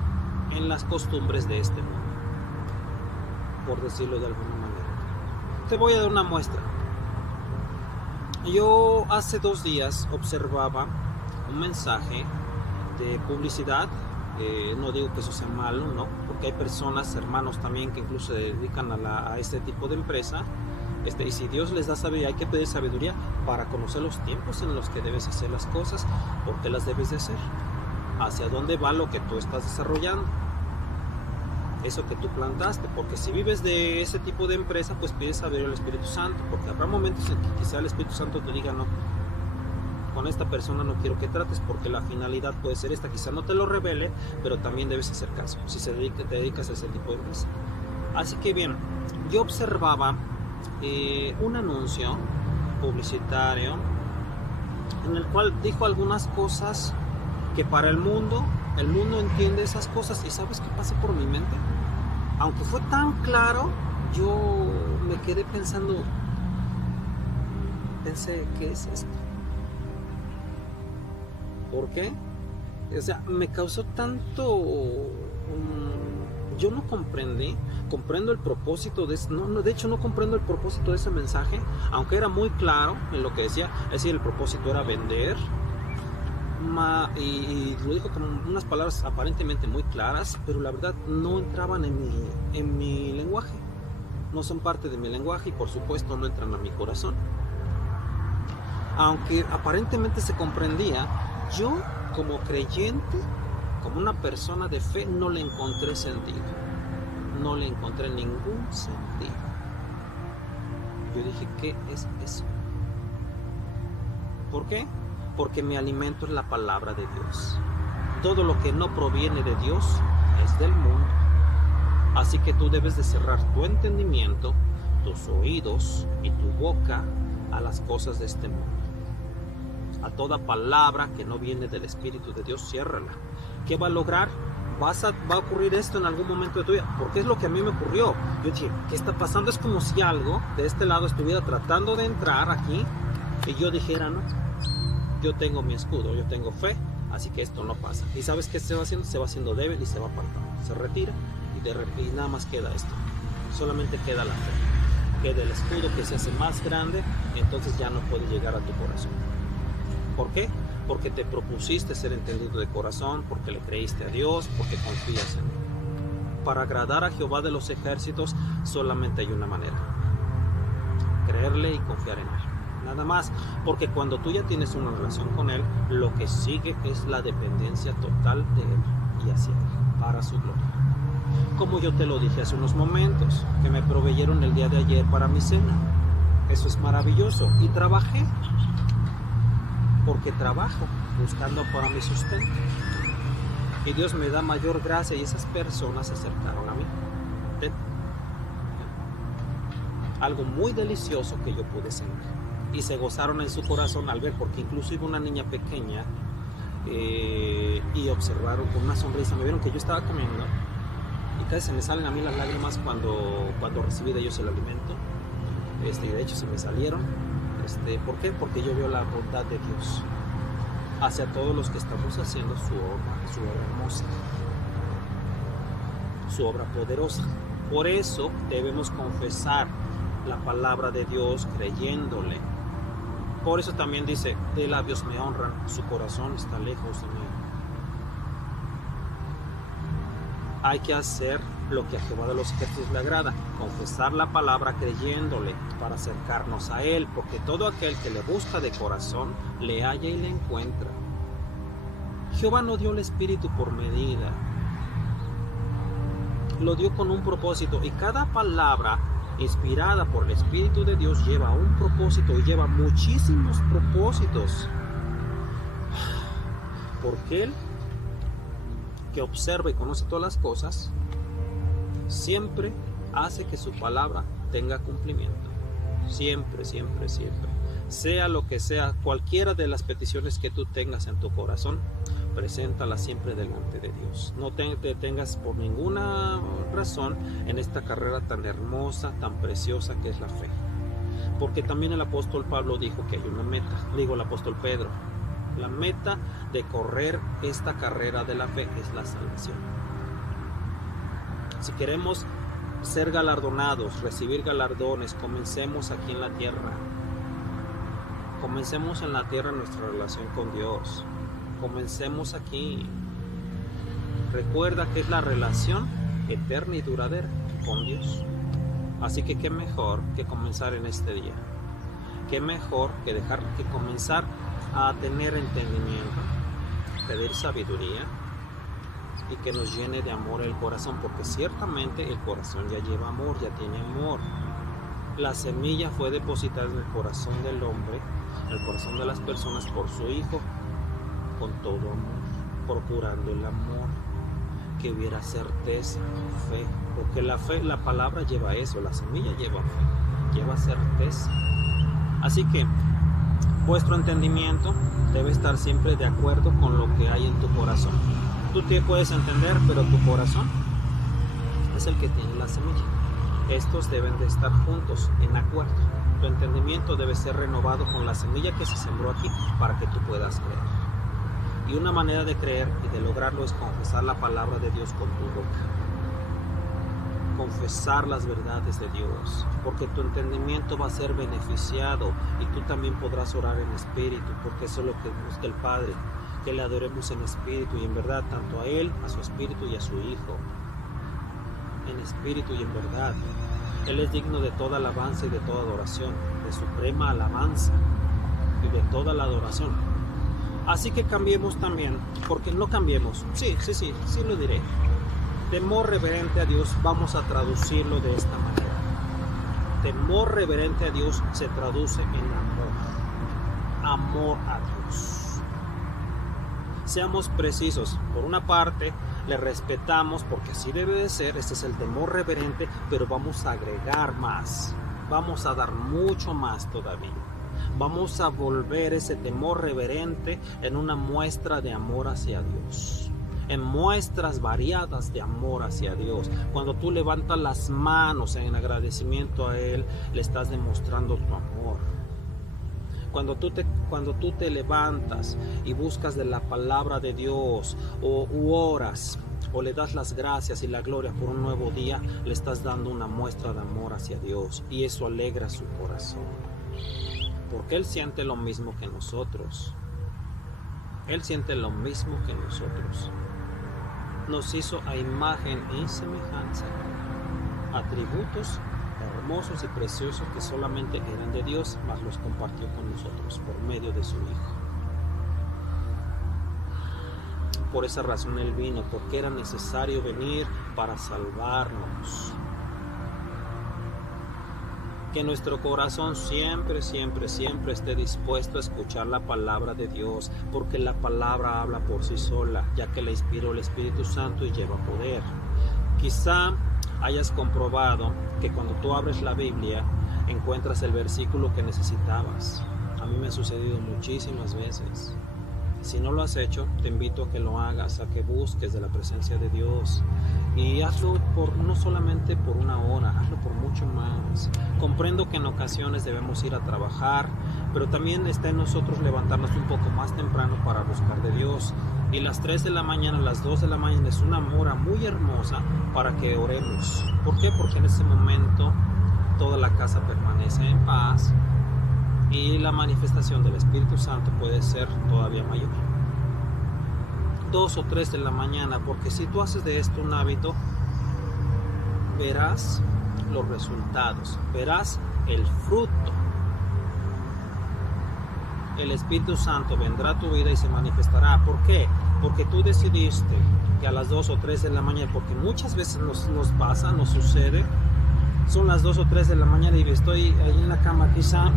en las costumbres de este mundo, por decirlo de alguna manera. Te voy a dar una muestra. Yo hace 2 días observaba un mensaje de publicidad. No digo que eso sea malo, ¿no? Porque hay personas, hermanos también, que incluso se dedican a este tipo de empresa. Y si Dios les da sabiduría, hay que pedir sabiduría para conocer los tiempos en los que debes hacer las cosas, por qué las debes de hacer, hacia dónde va lo que tú estás desarrollando, eso que tú plantaste. Porque si vives de ese tipo de empresa, pues pides sabiduría al Espíritu Santo, porque habrá momentos en que quizá el Espíritu Santo te diga, no, con esta persona no quiero que trates, porque la finalidad puede ser esta. Quizá no te lo revele, pero también debes hacer caso si te dedicas a ese tipo de empresa. Así que bien, yo observaba un anuncio publicitario en el cual dijo algunas cosas que para el mundo entiende esas cosas. ¿Y sabes qué pasa por mi mente? Aunque fue tan claro, yo me quedé pensando, ¿qué es esto? ¿Por qué? O sea, me causó tanto... yo no comprendo el propósito de ese, de hecho no comprendo el propósito de ese mensaje, aunque era muy claro en lo que decía. Es decir, el propósito era vender, y lo dijo con unas palabras aparentemente muy claras, pero la verdad no entraban en mi lenguaje. No son parte de mi lenguaje y por supuesto no entran a mi corazón. Aunque aparentemente se comprendía, yo como creyente, como una persona de fe, no le encontré sentido. No le encontré ningún sentido. Yo dije, ¿qué es eso? ¿Por qué? Porque mi alimento es la palabra de Dios. Todo lo que no proviene de Dios es del mundo. Así que tú debes de cerrar tu entendimiento, tus oídos y tu boca a las cosas de este mundo. A toda palabra que no viene del Espíritu de Dios, ciérrala. ¿Qué va a lograr? Va a ocurrir esto en algún momento de tu vida, porque es lo que a mí me ocurrió. Yo dije, ¿qué está pasando? Es como si algo de este lado estuviera tratando de entrar aquí y yo dijera, no, yo tengo mi escudo, yo tengo fe, así que esto no pasa. ¿Y sabes qué se va haciendo? Se va haciendo débil y se va apartando, se retira y nada más queda esto. Solamente queda la fe, queda el escudo que se hace más grande, entonces ya no puede llegar a tu corazón. ¿Por qué? Porque te propusiste ser entendido de corazón, porque le creíste a Dios, porque confías en Él. Para agradar a Jehová de los ejércitos solamente hay una manera: creerle y confiar en Él. Nada más, porque cuando tú ya tienes una relación con Él, lo que sigue es la dependencia total de Él y hacia Él, para su gloria. Como yo te lo dije hace unos momentos, que me proveyeron el día de ayer para mi cena. Eso es maravilloso. Y trabajé, porque trabajo buscando para mi sustento. Y Dios me da mayor gracia y esas personas se acercaron a mí. Algo muy delicioso que yo pude sentir. Y se gozaron en su corazón al ver, porque inclusive una niña pequeña y observaron con una sonrisa, me vieron que yo estaba comiendo y casi se me salen a mí las lágrimas cuando recibí de ellos el alimento. Y de hecho se me salieron. ¿Por qué? Porque yo veo la bondad de Dios hacia todos los que estamos haciendo su obra hermosa, su obra poderosa. Por eso debemos confesar la palabra de Dios creyéndole. Por eso también dice, de labios me honran, su corazón está lejos de mí. Hay que hacer lo que a Jehová de los ejércitos le agrada, confesar la palabra creyéndole para acercarnos a Él, porque todo aquel que le busca de corazón le halla y le encuentra. Jehová no dio el Espíritu por medida, lo dio con un propósito, y cada palabra inspirada por el Espíritu de Dios lleva un propósito y lleva muchísimos propósitos, porque Él, que observa y conoce todas las cosas, siempre hace que su palabra tenga cumplimiento. Siempre, siempre, siempre. Sea lo que sea, cualquiera de las peticiones que tú tengas en tu corazón, preséntala siempre delante de Dios. No te detengas por ninguna razón en esta carrera tan hermosa, tan preciosa que es la fe. Porque también el apóstol Pablo dijo que hay una meta. Digo, el apóstol Pedro. La meta de correr esta carrera de la fe es la salvación. Si queremos ser galardonados, recibir galardones, comencemos aquí en la tierra. Comencemos en la tierra nuestra relación con Dios. Comencemos aquí. Recuerda que es la relación eterna y duradera con Dios. Así que qué mejor que comenzar en este día. Qué mejor que comenzar a tener entendimiento, pedir sabiduría y que nos llene de amor el corazón, porque ciertamente el corazón ya lleva amor, ya tiene amor. La semilla fue depositada en el corazón del hombre, en el corazón de las personas por su Hijo, con todo amor, procurando el amor, que hubiera certeza, fe, porque la fe, la palabra lleva eso, la semilla lleva fe, lleva certeza. Así que vuestro entendimiento debe estar siempre de acuerdo con lo que hay en tu corazón. Tú te puedes entender, pero tu corazón es el que tiene la semilla. Estos deben de estar juntos, en acuerdo. Tu entendimiento debe ser renovado con la semilla que se sembró aquí para que tú puedas creer. Y una manera de creer y de lograrlo es confesar la palabra de Dios con tu boca. Confesar las verdades de Dios, porque tu entendimiento va a ser beneficiado y tú también podrás orar en espíritu, porque eso es lo que busca el Padre, que le adoremos en espíritu y en verdad, tanto a Él, a su espíritu y a su Hijo, en espíritu y en verdad. Él es digno de toda alabanza y de toda adoración, de suprema alabanza y de toda la adoración. Así que cambiemos también, porque no cambiemos, sí lo diré. Temor reverente a Dios, vamos a traducirlo de esta manera. Temor reverente a Dios se traduce en amor a Dios. Seamos precisos. Por una parte, le respetamos porque así debe de ser. Este es el temor reverente, pero vamos a agregar más. Vamos a dar mucho más todavía. Vamos a volver ese temor reverente en una muestra de amor hacia Dios. En muestras variadas de amor hacia Dios. Cuando tú levantas las manos en agradecimiento a Él, le estás demostrando tu amor. Cuando tú te levantas y buscas de la palabra de Dios u oras o le das las gracias y la gloria por un nuevo día, le estás dando una muestra de amor hacia Dios y eso alegra su corazón. Porque Él siente lo mismo que nosotros. Él siente lo mismo que nosotros. Nos hizo a imagen y semejanza, atributos hermosos y preciosos que solamente eran de Dios, mas los compartió con nosotros por medio de su Hijo. Por esa razón Él vino, porque era necesario venir para salvarnos. Que nuestro corazón siempre esté dispuesto a escuchar la palabra de Dios, porque la palabra habla por sí sola, ya que la inspiró el Espíritu Santo y lleva poder. Quizá hayas comprobado que cuando tú abres la Biblia encuentras el versículo que necesitabas. A mí me ha sucedido muchísimas veces. Si no lo has hecho, te invito a que lo hagas, a que busques de la presencia de Dios. Y hazlo no solamente por una hora, hazlo por mucho más. Comprendo que en ocasiones debemos ir a trabajar, pero también está en nosotros levantarnos un poco más temprano para buscar de Dios. Y las 3 de la mañana, las 2 de la mañana es una hora muy hermosa para que oremos. ¿Por qué? Porque en ese momento toda la casa permanece en paz y la manifestación del Espíritu Santo puede ser todavía mayor. 2 o 3 de la mañana, porque si tú haces de esto un hábito, verás los resultados, verás el fruto. El Espíritu Santo vendrá a tu vida y se manifestará. ¿Por qué? Porque tú decidiste que a las 2 o 3 de la mañana, porque muchas veces nos pasa, nos sucede, son las 2 o 3 de la mañana y estoy ahí en la cama quizá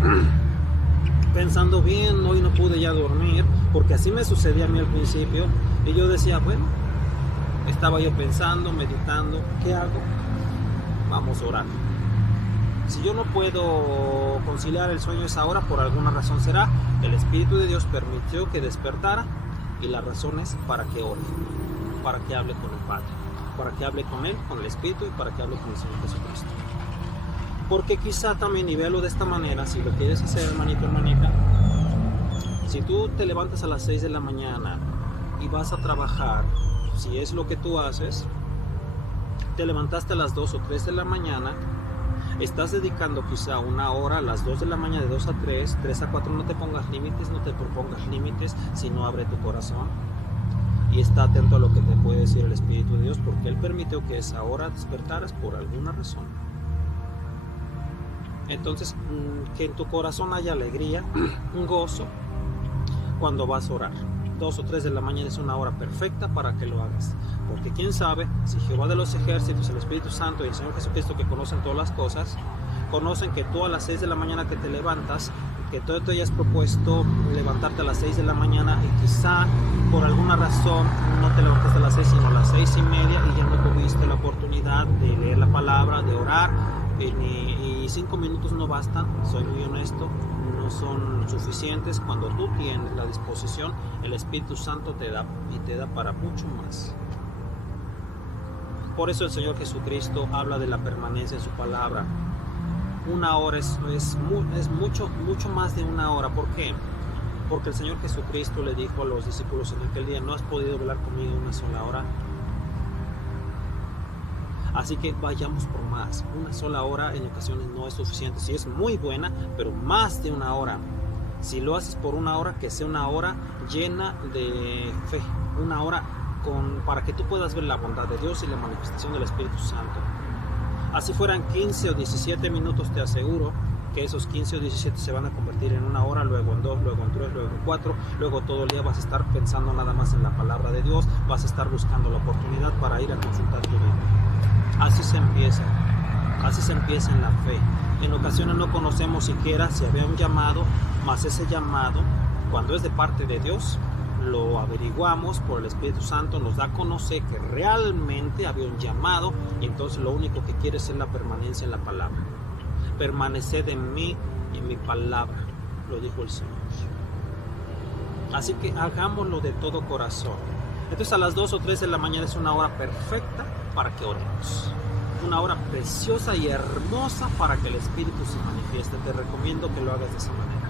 pensando bien, hoy no pude ya dormir, porque así me sucedía a mí al principio, y yo decía, bueno, estaba yo pensando, meditando, ¿qué hago? Vamos a orar. Si yo no puedo conciliar el sueño a esa hora, por alguna razón será, el Espíritu de Dios permitió que despertara, y la razón es para que ore, para que hable con el Padre, para que hable con Él, con el Espíritu, y para que hable con el Señor Jesucristo. Porque quizá también, y véalo de esta manera, si lo quieres hacer, hermanito, hermanita, si tú te levantas a las 6 de la mañana y vas a trabajar, si es lo que tú haces, te levantaste a las 2 o 3 de la mañana, estás dedicando quizá una hora a las 2 de la mañana, de 2 a 3, 3 a 4, no te pongas límites, no te propongas límites, sino abre tu corazón y está atento a lo que te puede decir el Espíritu de Dios, porque Él permitió que esa hora despertaras por alguna razón. Entonces, que en tu corazón haya alegría, un gozo cuando vas a orar. 2 o 3 de la mañana es una hora perfecta para que lo hagas. Porque quién sabe, si Jehová de los ejércitos, el Espíritu Santo y el Señor Jesucristo, que conocen todas las cosas, conocen que tú a las 6 de la mañana que te levantas, que tú te hayas propuesto levantarte a las 6 de la mañana y quizá por alguna razón no te levantaste a las 6 sino a las 6:30 y ya no tuviste la oportunidad de leer la palabra, de orar, y 5 minutos no bastan, soy muy honesto, no son suficientes. Cuando tú tienes la disposición, el Espíritu Santo te da y te da para mucho más. Por eso el Señor Jesucristo habla de la permanencia en su palabra. Una hora es mucho más de una hora. ¿Por qué? Porque el Señor Jesucristo le dijo a los discípulos en aquel día: no has podido velar conmigo una sola hora. Así que vayamos por más. Una sola hora en ocasiones no es suficiente. Sí es muy buena, pero más de una hora. Si lo haces por una hora, que sea una hora llena de fe, una hora para que tú puedas ver la bondad de Dios y la manifestación del Espíritu Santo. Así fueran 15 o 17 minutos, te aseguro que esos 15 o 17 se van a convertir en una hora, luego en 2, luego en 3, luego en 4, luego todo el día vas a estar pensando nada más en la palabra de Dios, vas a estar buscando la oportunidad para ir a consultar tu Biblia. Así se empieza en la fe. En ocasiones no conocemos siquiera si había un llamado, mas ese llamado, cuando es de parte de Dios, lo averiguamos por el Espíritu Santo, nos da a conocer que realmente había un llamado, y entonces lo único que quiere es la permanencia en la palabra. Permaneced en mí y en mi palabra, lo dijo el Señor. Así que hagámoslo de todo corazón. Entonces a las 2 o 3 de la mañana es una hora perfecta para que oremos. Una hora preciosa y hermosa para que el Espíritu se manifieste. Te recomiendo que lo hagas de esa manera.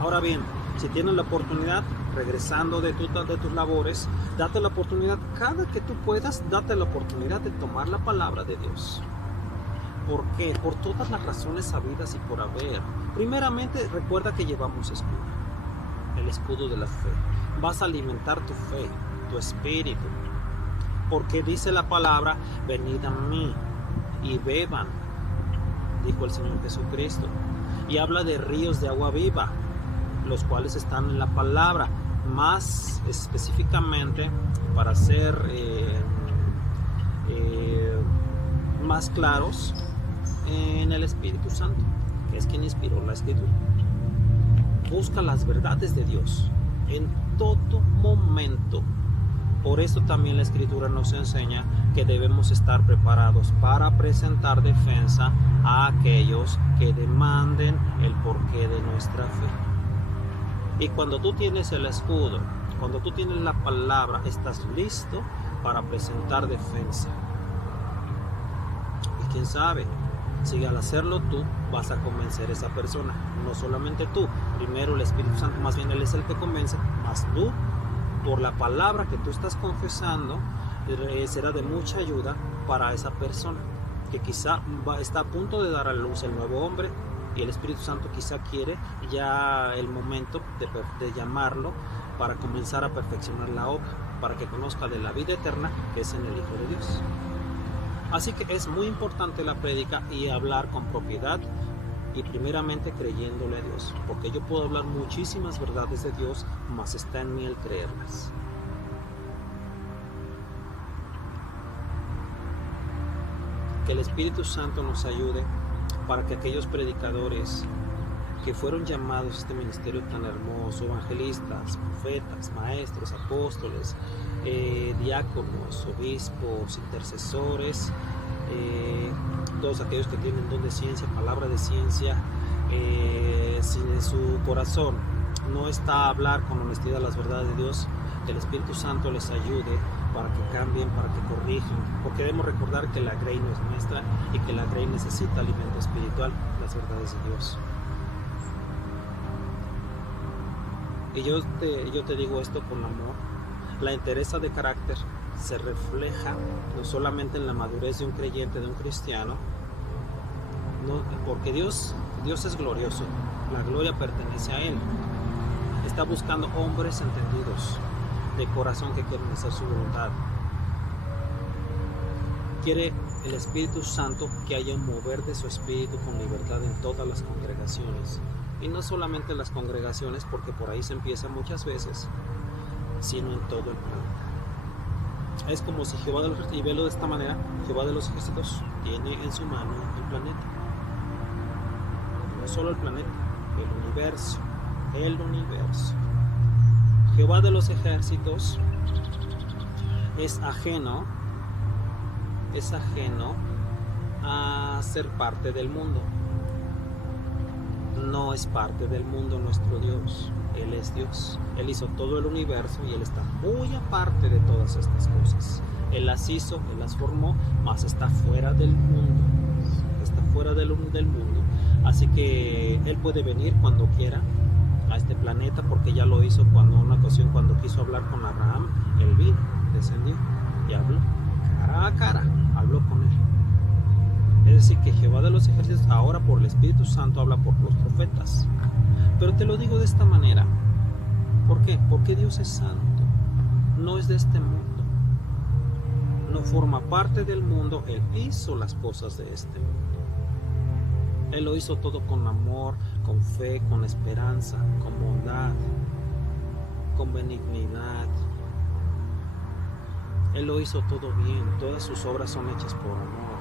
Ahora bien, si tienes la oportunidad, regresando de tus labores, date la oportunidad, cada que tú puedas, date la oportunidad de tomar la palabra de Dios. ¿Por qué? Por todas las razones sabidas y por haber. Primeramente, recuerda que llevamos escudo, el escudo de la fe. Vas a alimentar tu fe, tu espíritu, porque dice la palabra, venid a mí y beban, dijo el Señor Jesucristo, y habla de ríos de agua viva, los cuales están en la palabra, más específicamente para ser más claros, en el Espíritu Santo, que es quien inspiró la Escritura. Busca las verdades de Dios en todo momento. Por eso también la Escritura nos enseña que debemos estar preparados para presentar defensa a aquellos que demanden el porqué de nuestra fe. Y cuando tú tienes el escudo, cuando tú tienes la palabra, estás listo para presentar defensa. Y quién sabe, si al hacerlo tú vas a convencer a esa persona. No solamente tú, primero el Espíritu Santo, más bien Él es el que convence, más tú, por la palabra que tú estás confesando, será de mucha ayuda para esa persona que quizá está a punto de dar a luz el nuevo hombre, y el Espíritu Santo quizá quiere ya el momento de llamarlo para comenzar a perfeccionar la obra, para que conozca de la vida eterna que es en el Hijo de Dios. Así que es muy importante la prédica y hablar con propiedad, y primeramente creyéndole a Dios, porque yo puedo hablar muchísimas verdades de Dios, mas está en mí el creerlas. Que el Espíritu Santo nos ayude para que aquellos predicadores que fueron llamados a este ministerio tan hermoso, evangelistas, profetas, maestros, apóstoles, diáconos, obispos, intercesores, todos aquellos que tienen don de ciencia, palabra de ciencia, si en su corazón no está a hablar con honestidad las verdades de Dios, que el Espíritu Santo les ayude para que cambien, para que corrijan, porque debemos recordar que la grey no es nuestra y que la grey necesita alimento espiritual, las verdades de Dios. Y yo te digo esto con amor. La entereza de carácter se refleja no solamente en la madurez de un creyente, de un cristiano, no, porque Dios es glorioso, la gloria pertenece a Él. Está buscando hombres entendidos, de corazón, que quieren hacer su voluntad. Quiere el Espíritu Santo que haya un mover de su espíritu con libertad en todas las congregaciones, y no solamente en las congregaciones, porque por ahí se empieza muchas veces, sino en todo el planeta. Es como si Jehová de los ejércitos, y velo de esta manera, Jehová de los ejércitos tiene en su mano el planeta. No solo el planeta, el universo. Jehová de los ejércitos es ajeno a ser parte del mundo. No es parte del mundo nuestro Dios. Él es Dios. Él hizo todo el universo y Él está muy aparte de todas estas cosas. Él las hizo, Él las formó, mas está fuera del mundo. Está fuera del mundo. Así que Él puede venir cuando quiera a este planeta, porque ya lo hizo una ocasión cuando quiso hablar con Abraham. Él vino, descendió y habló cara a cara, habló con él. decir que Jehová de los ejércitos ahora por el Espíritu Santo habla por los profetas. Pero te lo digo de esta manera. ¿Por qué? Porque Dios es santo. No es de este mundo. No forma parte del mundo. Él hizo las cosas de este mundo. Él lo hizo todo con amor, con fe, con esperanza, con bondad, con benignidad. Él lo hizo todo bien. Todas sus obras son hechas por amor,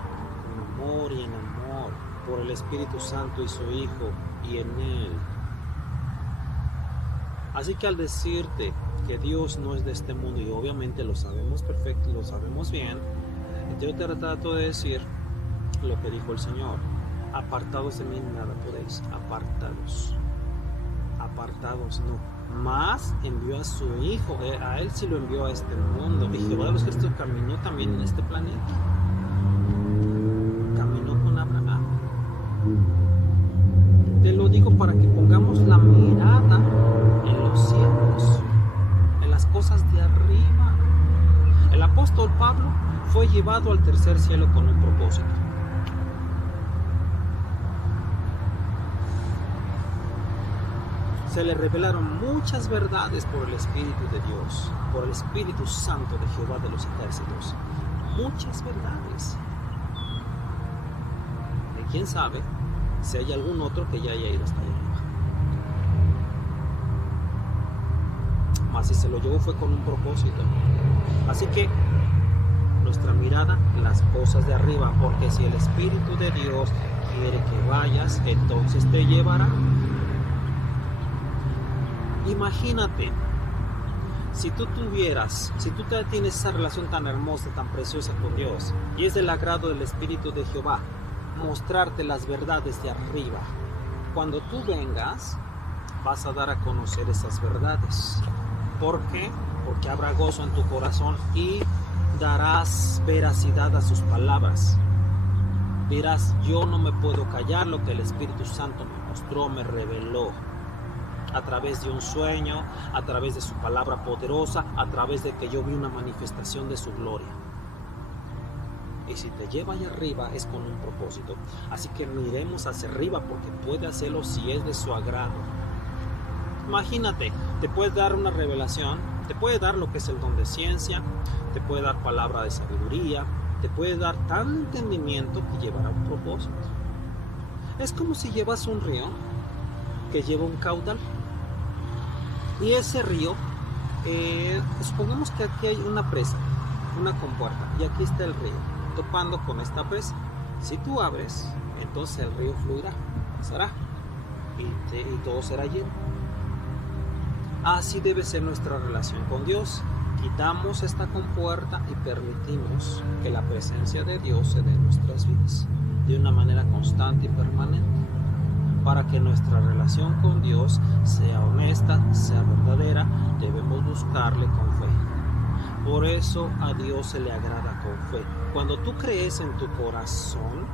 con amor y en amor, por el Espíritu Santo y su Hijo y en Él. Así que al decirte que Dios no es de este mundo, y obviamente lo sabemos perfecto, lo sabemos bien, yo te trato de decir lo que dijo el Señor: apartados de mí nada podéis, apartados, no. Más envió a su Hijo, a Él sí lo envió a este mundo, y Jehová de los ejércitos caminó también en este planeta, caminó con Abraham. Te lo digo para que pongamos la mirada en los cielos, en las cosas de arriba. El apóstol Pablo fue llevado al tercer cielo con un propósito. Se le revelaron muchas verdades por el Espíritu de Dios, por el Espíritu Santo de Jehová de los ejércitos. Muchas verdades. Y quién sabe si hay algún otro que ya haya ido hasta allá arriba. Mas si se lo llevó fue con un propósito. Así que nuestra mirada en las cosas de arriba, porque si el Espíritu de Dios quiere que vayas, entonces te llevará. Imagínate, si tú tienes esa relación tan hermosa, tan preciosa con Dios, y es del agrado del Espíritu de Jehová mostrarte las verdades de arriba. Cuando tú vengas, vas a dar a conocer esas verdades. ¿Por qué? Porque habrá gozo en tu corazón y darás veracidad a sus palabras. Dirás: yo no me puedo callar lo que el Espíritu Santo me mostró, me reveló. A través de un sueño, a través de su palabra poderosa, a través de que yo vi una manifestación de su gloria. Y si te lleva allá arriba es con un propósito. Así que miremos hacia arriba, porque puede hacerlo si es de su agrado. Imagínate, te puede dar una revelación, te puede dar lo que es el don de ciencia, te puede dar palabra de sabiduría, te puede dar tal entendimiento que llevará un propósito. Es como si llevas un río que lleva un caudal. Y ese río, supongamos que aquí hay una presa, una compuerta, y aquí está el río, topando con esta presa. Si tú abres, entonces el río fluirá, pasará, y todo será lleno. Así debe ser nuestra relación con Dios. Quitamos esta compuerta y permitimos que la presencia de Dios se dé en nuestras vidas, de una manera constante y permanente, para que nuestra relación con Dios sea honesta, sea verdadera. Debemos buscarle con fe. Por eso a Dios se le agrada con fe. Cuando tú crees en tu corazón,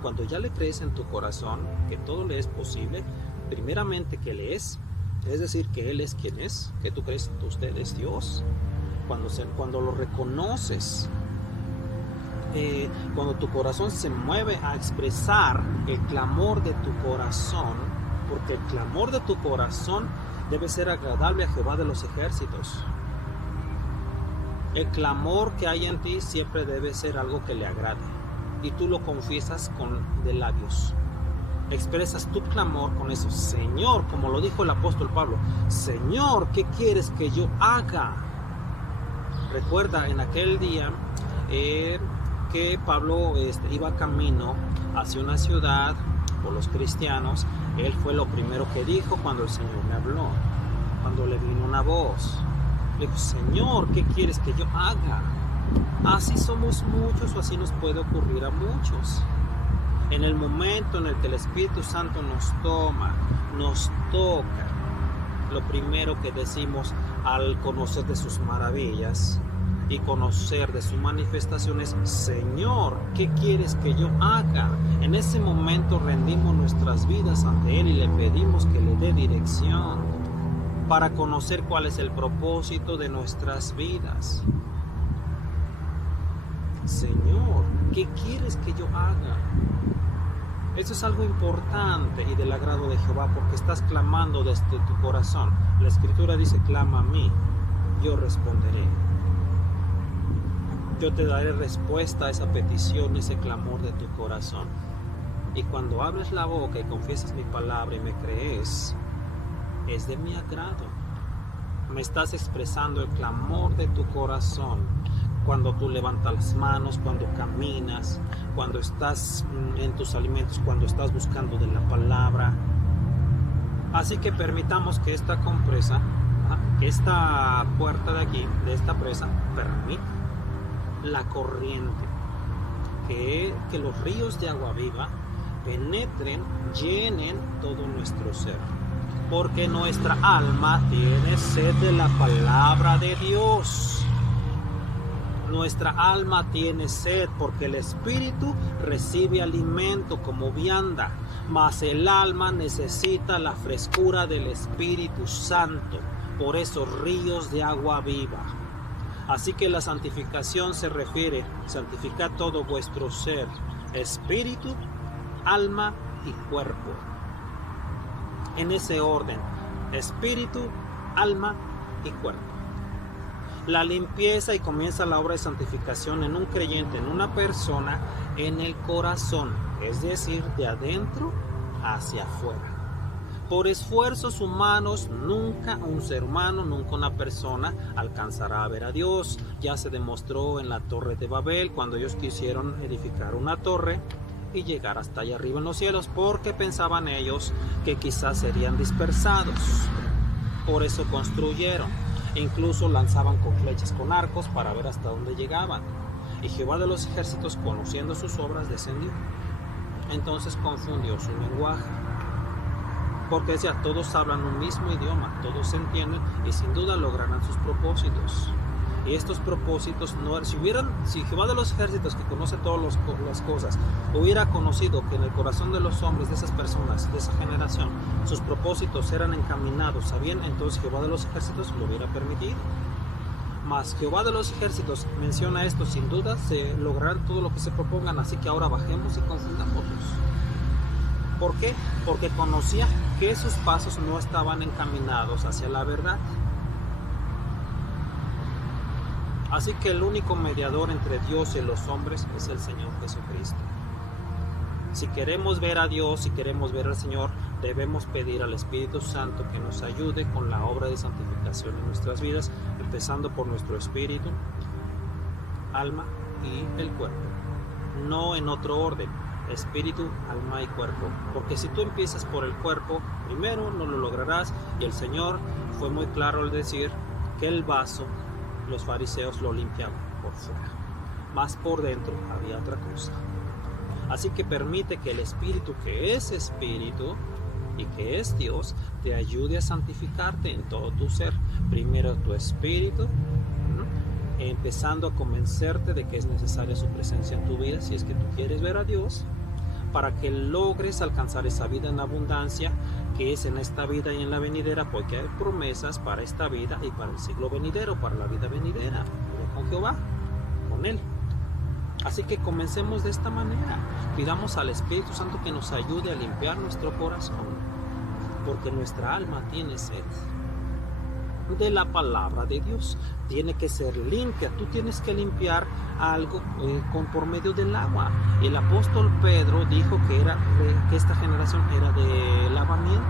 cuando ya le crees en tu corazón que todo le es posible, primeramente que le es decir, que Él es quien es, que tú crees que usted es Dios. Cuando lo reconoces, cuando tu corazón se mueve a expresar el clamor de tu corazón, porque el clamor de tu corazón debe ser agradable a Jehová de los ejércitos. El clamor que hay en ti siempre debe ser algo que le agrade, y tú lo confiesas de labios. Expresas tu clamor con eso. Señor, como lo dijo el apóstol Pablo: Señor, ¿qué quieres que yo haga? Recuerda en aquel día que Pablo iba camino hacia una ciudad por los cristianos. Él fue lo primero que dijo cuando el Señor le habló, cuando le vino una voz. Le dijo: Señor, ¿qué quieres que yo haga? Así somos muchos, o así nos puede ocurrir a muchos. En el momento en el que el Espíritu Santo nos toma, nos toca, lo primero que decimos al conocer de sus maravillas y conocer de su manifestación es: Señor, ¿qué quieres que yo haga? En ese momento rendimos nuestras vidas ante Él y le pedimos que le dé dirección para conocer cuál es el propósito de nuestras vidas. Señor, ¿qué quieres que yo haga? Eso es algo importante y del agrado de Jehová, porque estás clamando desde tu corazón. La Escritura dice, clama a mí, yo responderé. Yo te daré respuesta a esa petición, ese clamor de tu corazón. Y cuando abres la boca y confiesas mi palabra y me crees, es de mi agrado. Me estás expresando el clamor de tu corazón. Cuando tú levantas las manos, cuando caminas, cuando estás en tus alimentos, cuando estás buscando de la palabra. Así que permitamos que esta compresa, que esta puerta de aquí, de esta presa, permita la corriente, que los ríos de agua viva penetren, llenen todo nuestro ser. Porque nuestra alma tiene sed de la palabra de Dios. Nuestra alma tiene sed porque el espíritu recibe alimento como vianda, mas el alma necesita la frescura del Espíritu Santo, por esos ríos de agua viva. Así que la santificación se refiere, santificad todo vuestro ser, espíritu, alma y cuerpo. En ese orden, espíritu, alma y cuerpo. La limpieza y comienza la obra de santificación en un creyente, en una persona, en el corazón, es decir, de adentro hacia afuera. Por esfuerzos humanos, nunca un ser humano, nunca una persona alcanzará a ver a Dios. Ya se demostró en la Torre de Babel, cuando ellos quisieron edificar una torre y llegar hasta allá arriba en los cielos, porque pensaban ellos que quizás serían dispersados. Por eso construyeron. Incluso lanzaban con flechas, con arcos, para ver hasta dónde llegaban. Y Jehová de los ejércitos, conociendo sus obras, descendió. Entonces confundió su lenguaje, porque decía, todos hablan un mismo idioma, todos se entienden y sin duda lograrán sus propósitos. Y estos propósitos, si Jehová de los ejércitos, que conoce todas las cosas, hubiera conocido que en el corazón de los hombres, de esas personas, de esa generación, sus propósitos eran encaminados a bien, entonces Jehová de los ejércitos lo hubiera permitido. Mas Jehová de los ejércitos menciona esto, sin duda se lograrán todo lo que se propongan, así que ahora bajemos y confundámoslos. ¿Por qué? Porque conocía que sus pasos no estaban encaminados hacia la verdad. Así que el único mediador entre Dios y los hombres es el Señor Jesucristo. Si queremos ver a Dios, si queremos ver al Señor, debemos pedir al Espíritu Santo que nos ayude con la obra de santificación en nuestras vidas, empezando por nuestro espíritu, alma y el cuerpo. No en otro orden, espíritu, alma y cuerpo. Porque si tú empiezas por el cuerpo, primero no lo lograrás, y el Señor fue muy claro al decir que el vaso, los fariseos lo limpiaban por fuera, más por dentro había otra cosa. Así que permite que el Espíritu, que es Espíritu y que es Dios, te ayude a santificarte en todo tu ser. Primero tu espíritu, empezando a convencerte de que es necesaria su presencia en tu vida si es que tú quieres ver a Dios, para que logres alcanzar esa vida en abundancia que es en esta vida y en la venidera, porque hay promesas para esta vida y para el siglo venidero, para la vida venidera, con Jehová, con Él. Así que comencemos de esta manera. Pidamos al Espíritu Santo que nos ayude a limpiar nuestro corazón, porque nuestra alma tiene sed de la palabra de Dios. Tiene que ser limpia. Tú tienes que limpiar algo por medio del agua. El apóstol Pedro dijo que esta generación era de lavamiento.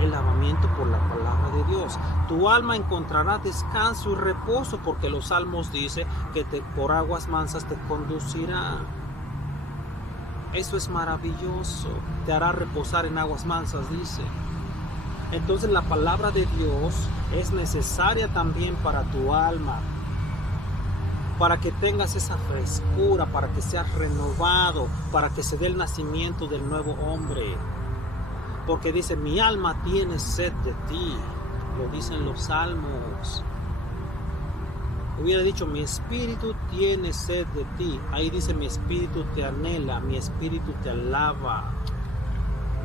El lavamiento por la palabra de Dios. Tu alma encontrará descanso y reposo, porque los salmos dicen que por aguas mansas te conducirá. Eso es maravilloso. Te hará reposar en aguas mansas, dice. Entonces la palabra de Dios es necesaria también para tu alma, para que tengas esa frescura, para que seas renovado, para que se dé el nacimiento del nuevo hombre. Porque dice, mi alma tiene sed de ti, lo dicen los salmos. Hubiera dicho, mi espíritu tiene sed de ti. Ahí dice, mi espíritu te anhela, mi espíritu te alaba,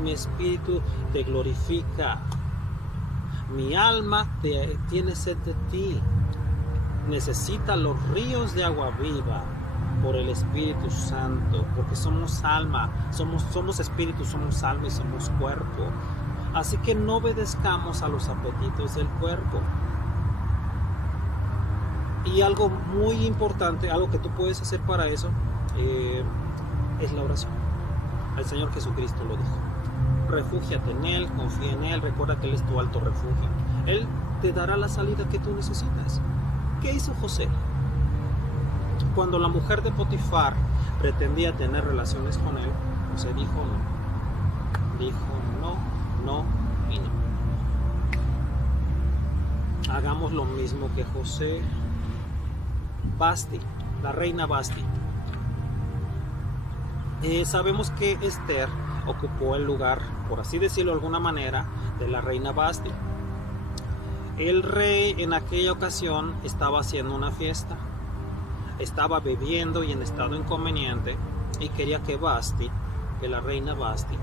mi espíritu te glorifica. Mi alma tiene sed de ti. Necesita los ríos de agua viva, por el Espíritu Santo, porque somos alma, somos espíritu, somos alma y somos cuerpo. Así que no obedezcamos a los apetitos del cuerpo. Y algo muy importante, algo que tú puedes hacer para eso, es la oración. El Señor Jesucristo lo dijo. Refúgiate en Él, confía en Él, recuerda que Él es tu alto refugio. Él te dará la salida que tú necesitas. ¿Qué hizo José? Cuando la mujer de Potifar pretendía tener relaciones con él, José dijo no. Dijo no y no. Hagamos lo mismo que José. Vasti, la reina Vasti. Sabemos que Esther ocupó el lugar, por así decirlo de alguna manera, de la reina Vasti. El rey en aquella ocasión estaba haciendo una fiesta, estaba bebiendo y en estado inconveniente, y quería que Vasti, que la reina Vasti,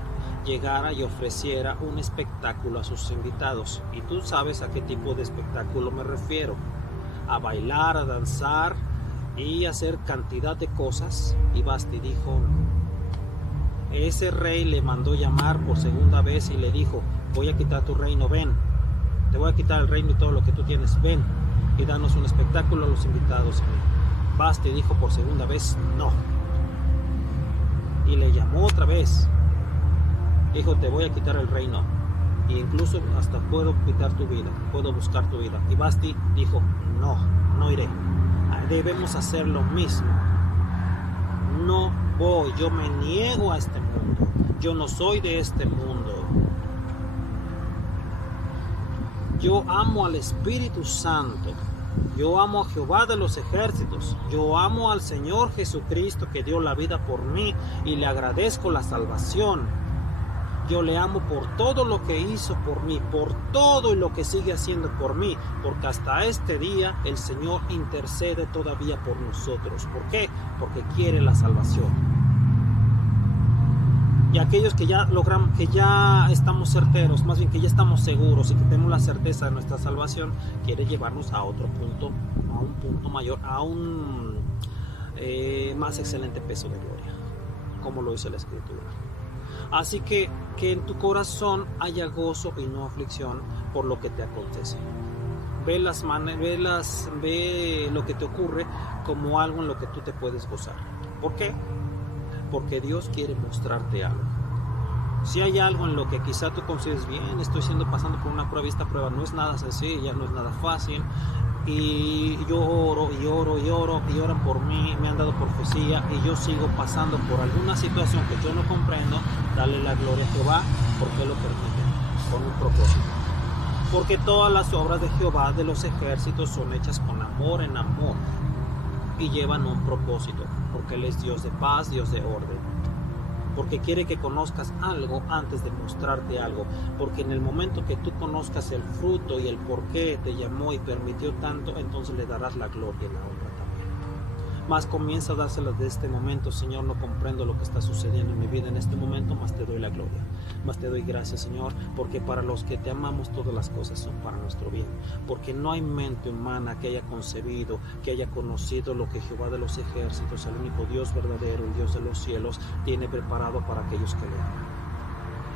llegara y ofreciera un espectáculo a sus invitados. Y tú sabes a qué tipo de espectáculo me refiero: a bailar, a danzar y hacer cantidad de cosas. Y Vasti dijo no. Ese rey le mandó llamar por segunda vez y le dijo: voy a quitar tu reino, ven, te voy a quitar el reino y todo lo que tú tienes, ven y danos un espectáculo a los invitados. Vasti dijo por segunda vez no, y le llamó otra vez, dijo: te voy a quitar el reino, e incluso hasta puedo quitar tu vida, puedo buscar tu vida. Y Vasti dijo: no iré. Debemos hacer lo mismo. No voy, yo me niego a este mundo, yo no soy de este mundo. Yo amo al Espíritu Santo, yo amo a Jehová de los ejércitos, yo amo al Señor Jesucristo que dio la vida por mí y le agradezco la salvación. Yo le amo por todo lo que hizo por mí, por todo y lo que sigue haciendo por mí, porque hasta este día el Señor intercede todavía por nosotros. ¿Por qué? Porque quiere la salvación. Y aquellos que ya logramos, que ya estamos certeros, más bien que ya estamos seguros y que tenemos la certeza de nuestra salvación, quiere llevarnos a otro punto, a un punto mayor, a un más excelente peso de gloria, como lo dice la Escritura. Así que en tu corazón haya gozo y no aflicción por lo que te acontece. Ve lo que te ocurre como algo en lo que tú te puedes gozar. ¿Por qué? Porque Dios quiere mostrarte algo. Si hay algo en lo que quizá tú consideres bien, estoy pasando por una prueba, y esta prueba no es nada sencilla, no es nada fácil, y yo oro y oran por mí, me han dado profecía y yo sigo pasando por alguna situación que yo no comprendo, dale la gloria a Jehová, porque lo permite, con un propósito. Porque todas las obras de Jehová de los ejércitos son hechas con amor en amor y llevan un propósito, porque Él es Dios de paz, Dios de orden. Porque quiere que conozcas algo antes de mostrarte algo, porque en el momento que tú conozcas el fruto y el por qué te llamó y permitió tanto, entonces le darás la gloria y la honra también. Más comienza a dárselas de este momento: Señor, no comprendo lo que está sucediendo en mi vida en este momento, más te doy la gloria, más te doy gracias, Señor, porque para los que te amamos todas las cosas son para nuestro bien, porque no hay mente humana que haya concebido, que haya conocido lo que Jehová de los ejércitos, el único Dios verdadero, el Dios de los cielos, tiene preparado para aquellos que le aman.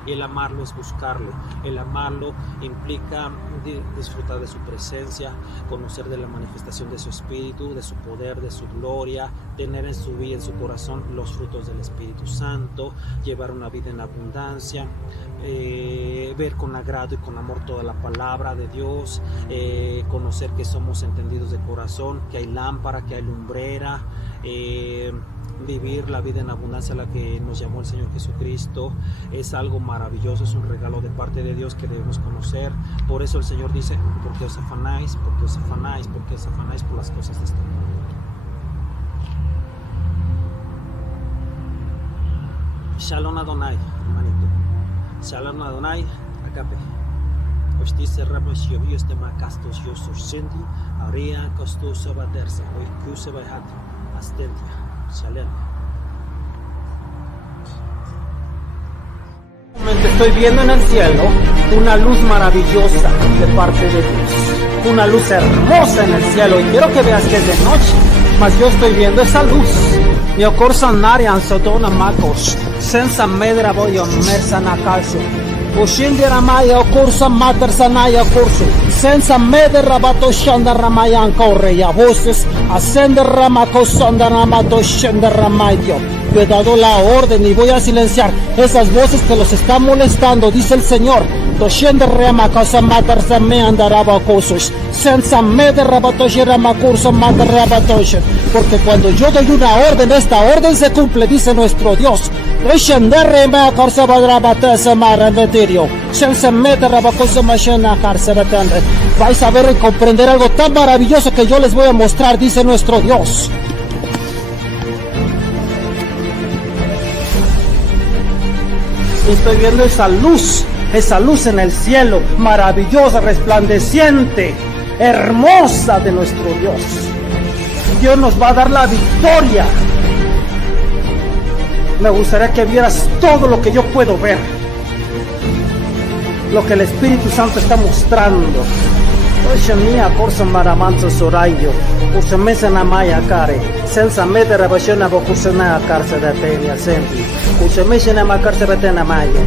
Y el amarlo es buscarle. El amarlo implica disfrutar de su presencia, conocer de la manifestación de su espíritu, de su poder, de su gloria, tener en su vida, en su corazón, los frutos del Espíritu Santo, llevar una vida en abundancia, ver con agrado y con amor toda la palabra de Dios, conocer que somos entendidos de corazón, que hay lámpara, que hay lumbrera, vivir la vida en abundancia a la que nos llamó el Señor Jesucristo. Es algo maravilloso, es un regalo de parte de Dios que debemos conocer. Por eso el Señor dice: ¿por qué os afanáis? ¿Por qué os afanáis? ¿Por qué os afanáis por las cosas de este mundo? Shalom Adonai, hermanito. Shalom Adonai, agape. Ostice Ramos Yovios de Macastos Yosor Sendi, Aria Costos Abadersa, Oikuse Bayhat, Astentia. Shalom. Estoy viendo en el cielo una luz maravillosa de parte de Dios, una luz hermosa en el cielo, y quiero que veas que es de noche, mas yo estoy viendo esa luz Yo corsan narian sodona makos, senza medra voglio mersa na calcio. Uscindi ramaya corsa mater sanaya corso, senza medra bato shanda ramaya ancora ya voces, ascender ramaco sonda ramato shanda ramayo. Yo he dado la orden y voy a silenciar esas voces que los están molestando, dice el Señor. Doshende rama cosa mater me andaraba cosos, senza medra bato shirama curso mater rabatoshen. Porque cuando yo doy una orden, esta orden se cumple, dice nuestro Dios. Vais a ver y comprender algo tan maravilloso que yo les voy a mostrar, dice nuestro Dios. Estoy viendo esa luz en el cielo, maravillosa, resplandeciente, hermosa de nuestro Dios. Dios nos va a dar la victoria. Me gustaría que vieras todo lo que yo puedo ver, lo que el Espíritu Santo está mostrando. Oye mía, corso maramanzo sorayo, curso mesa na maya care, senza mettere a bashona bo curso na carse da te mi asenti, curso mesa na ma carse da te na maya.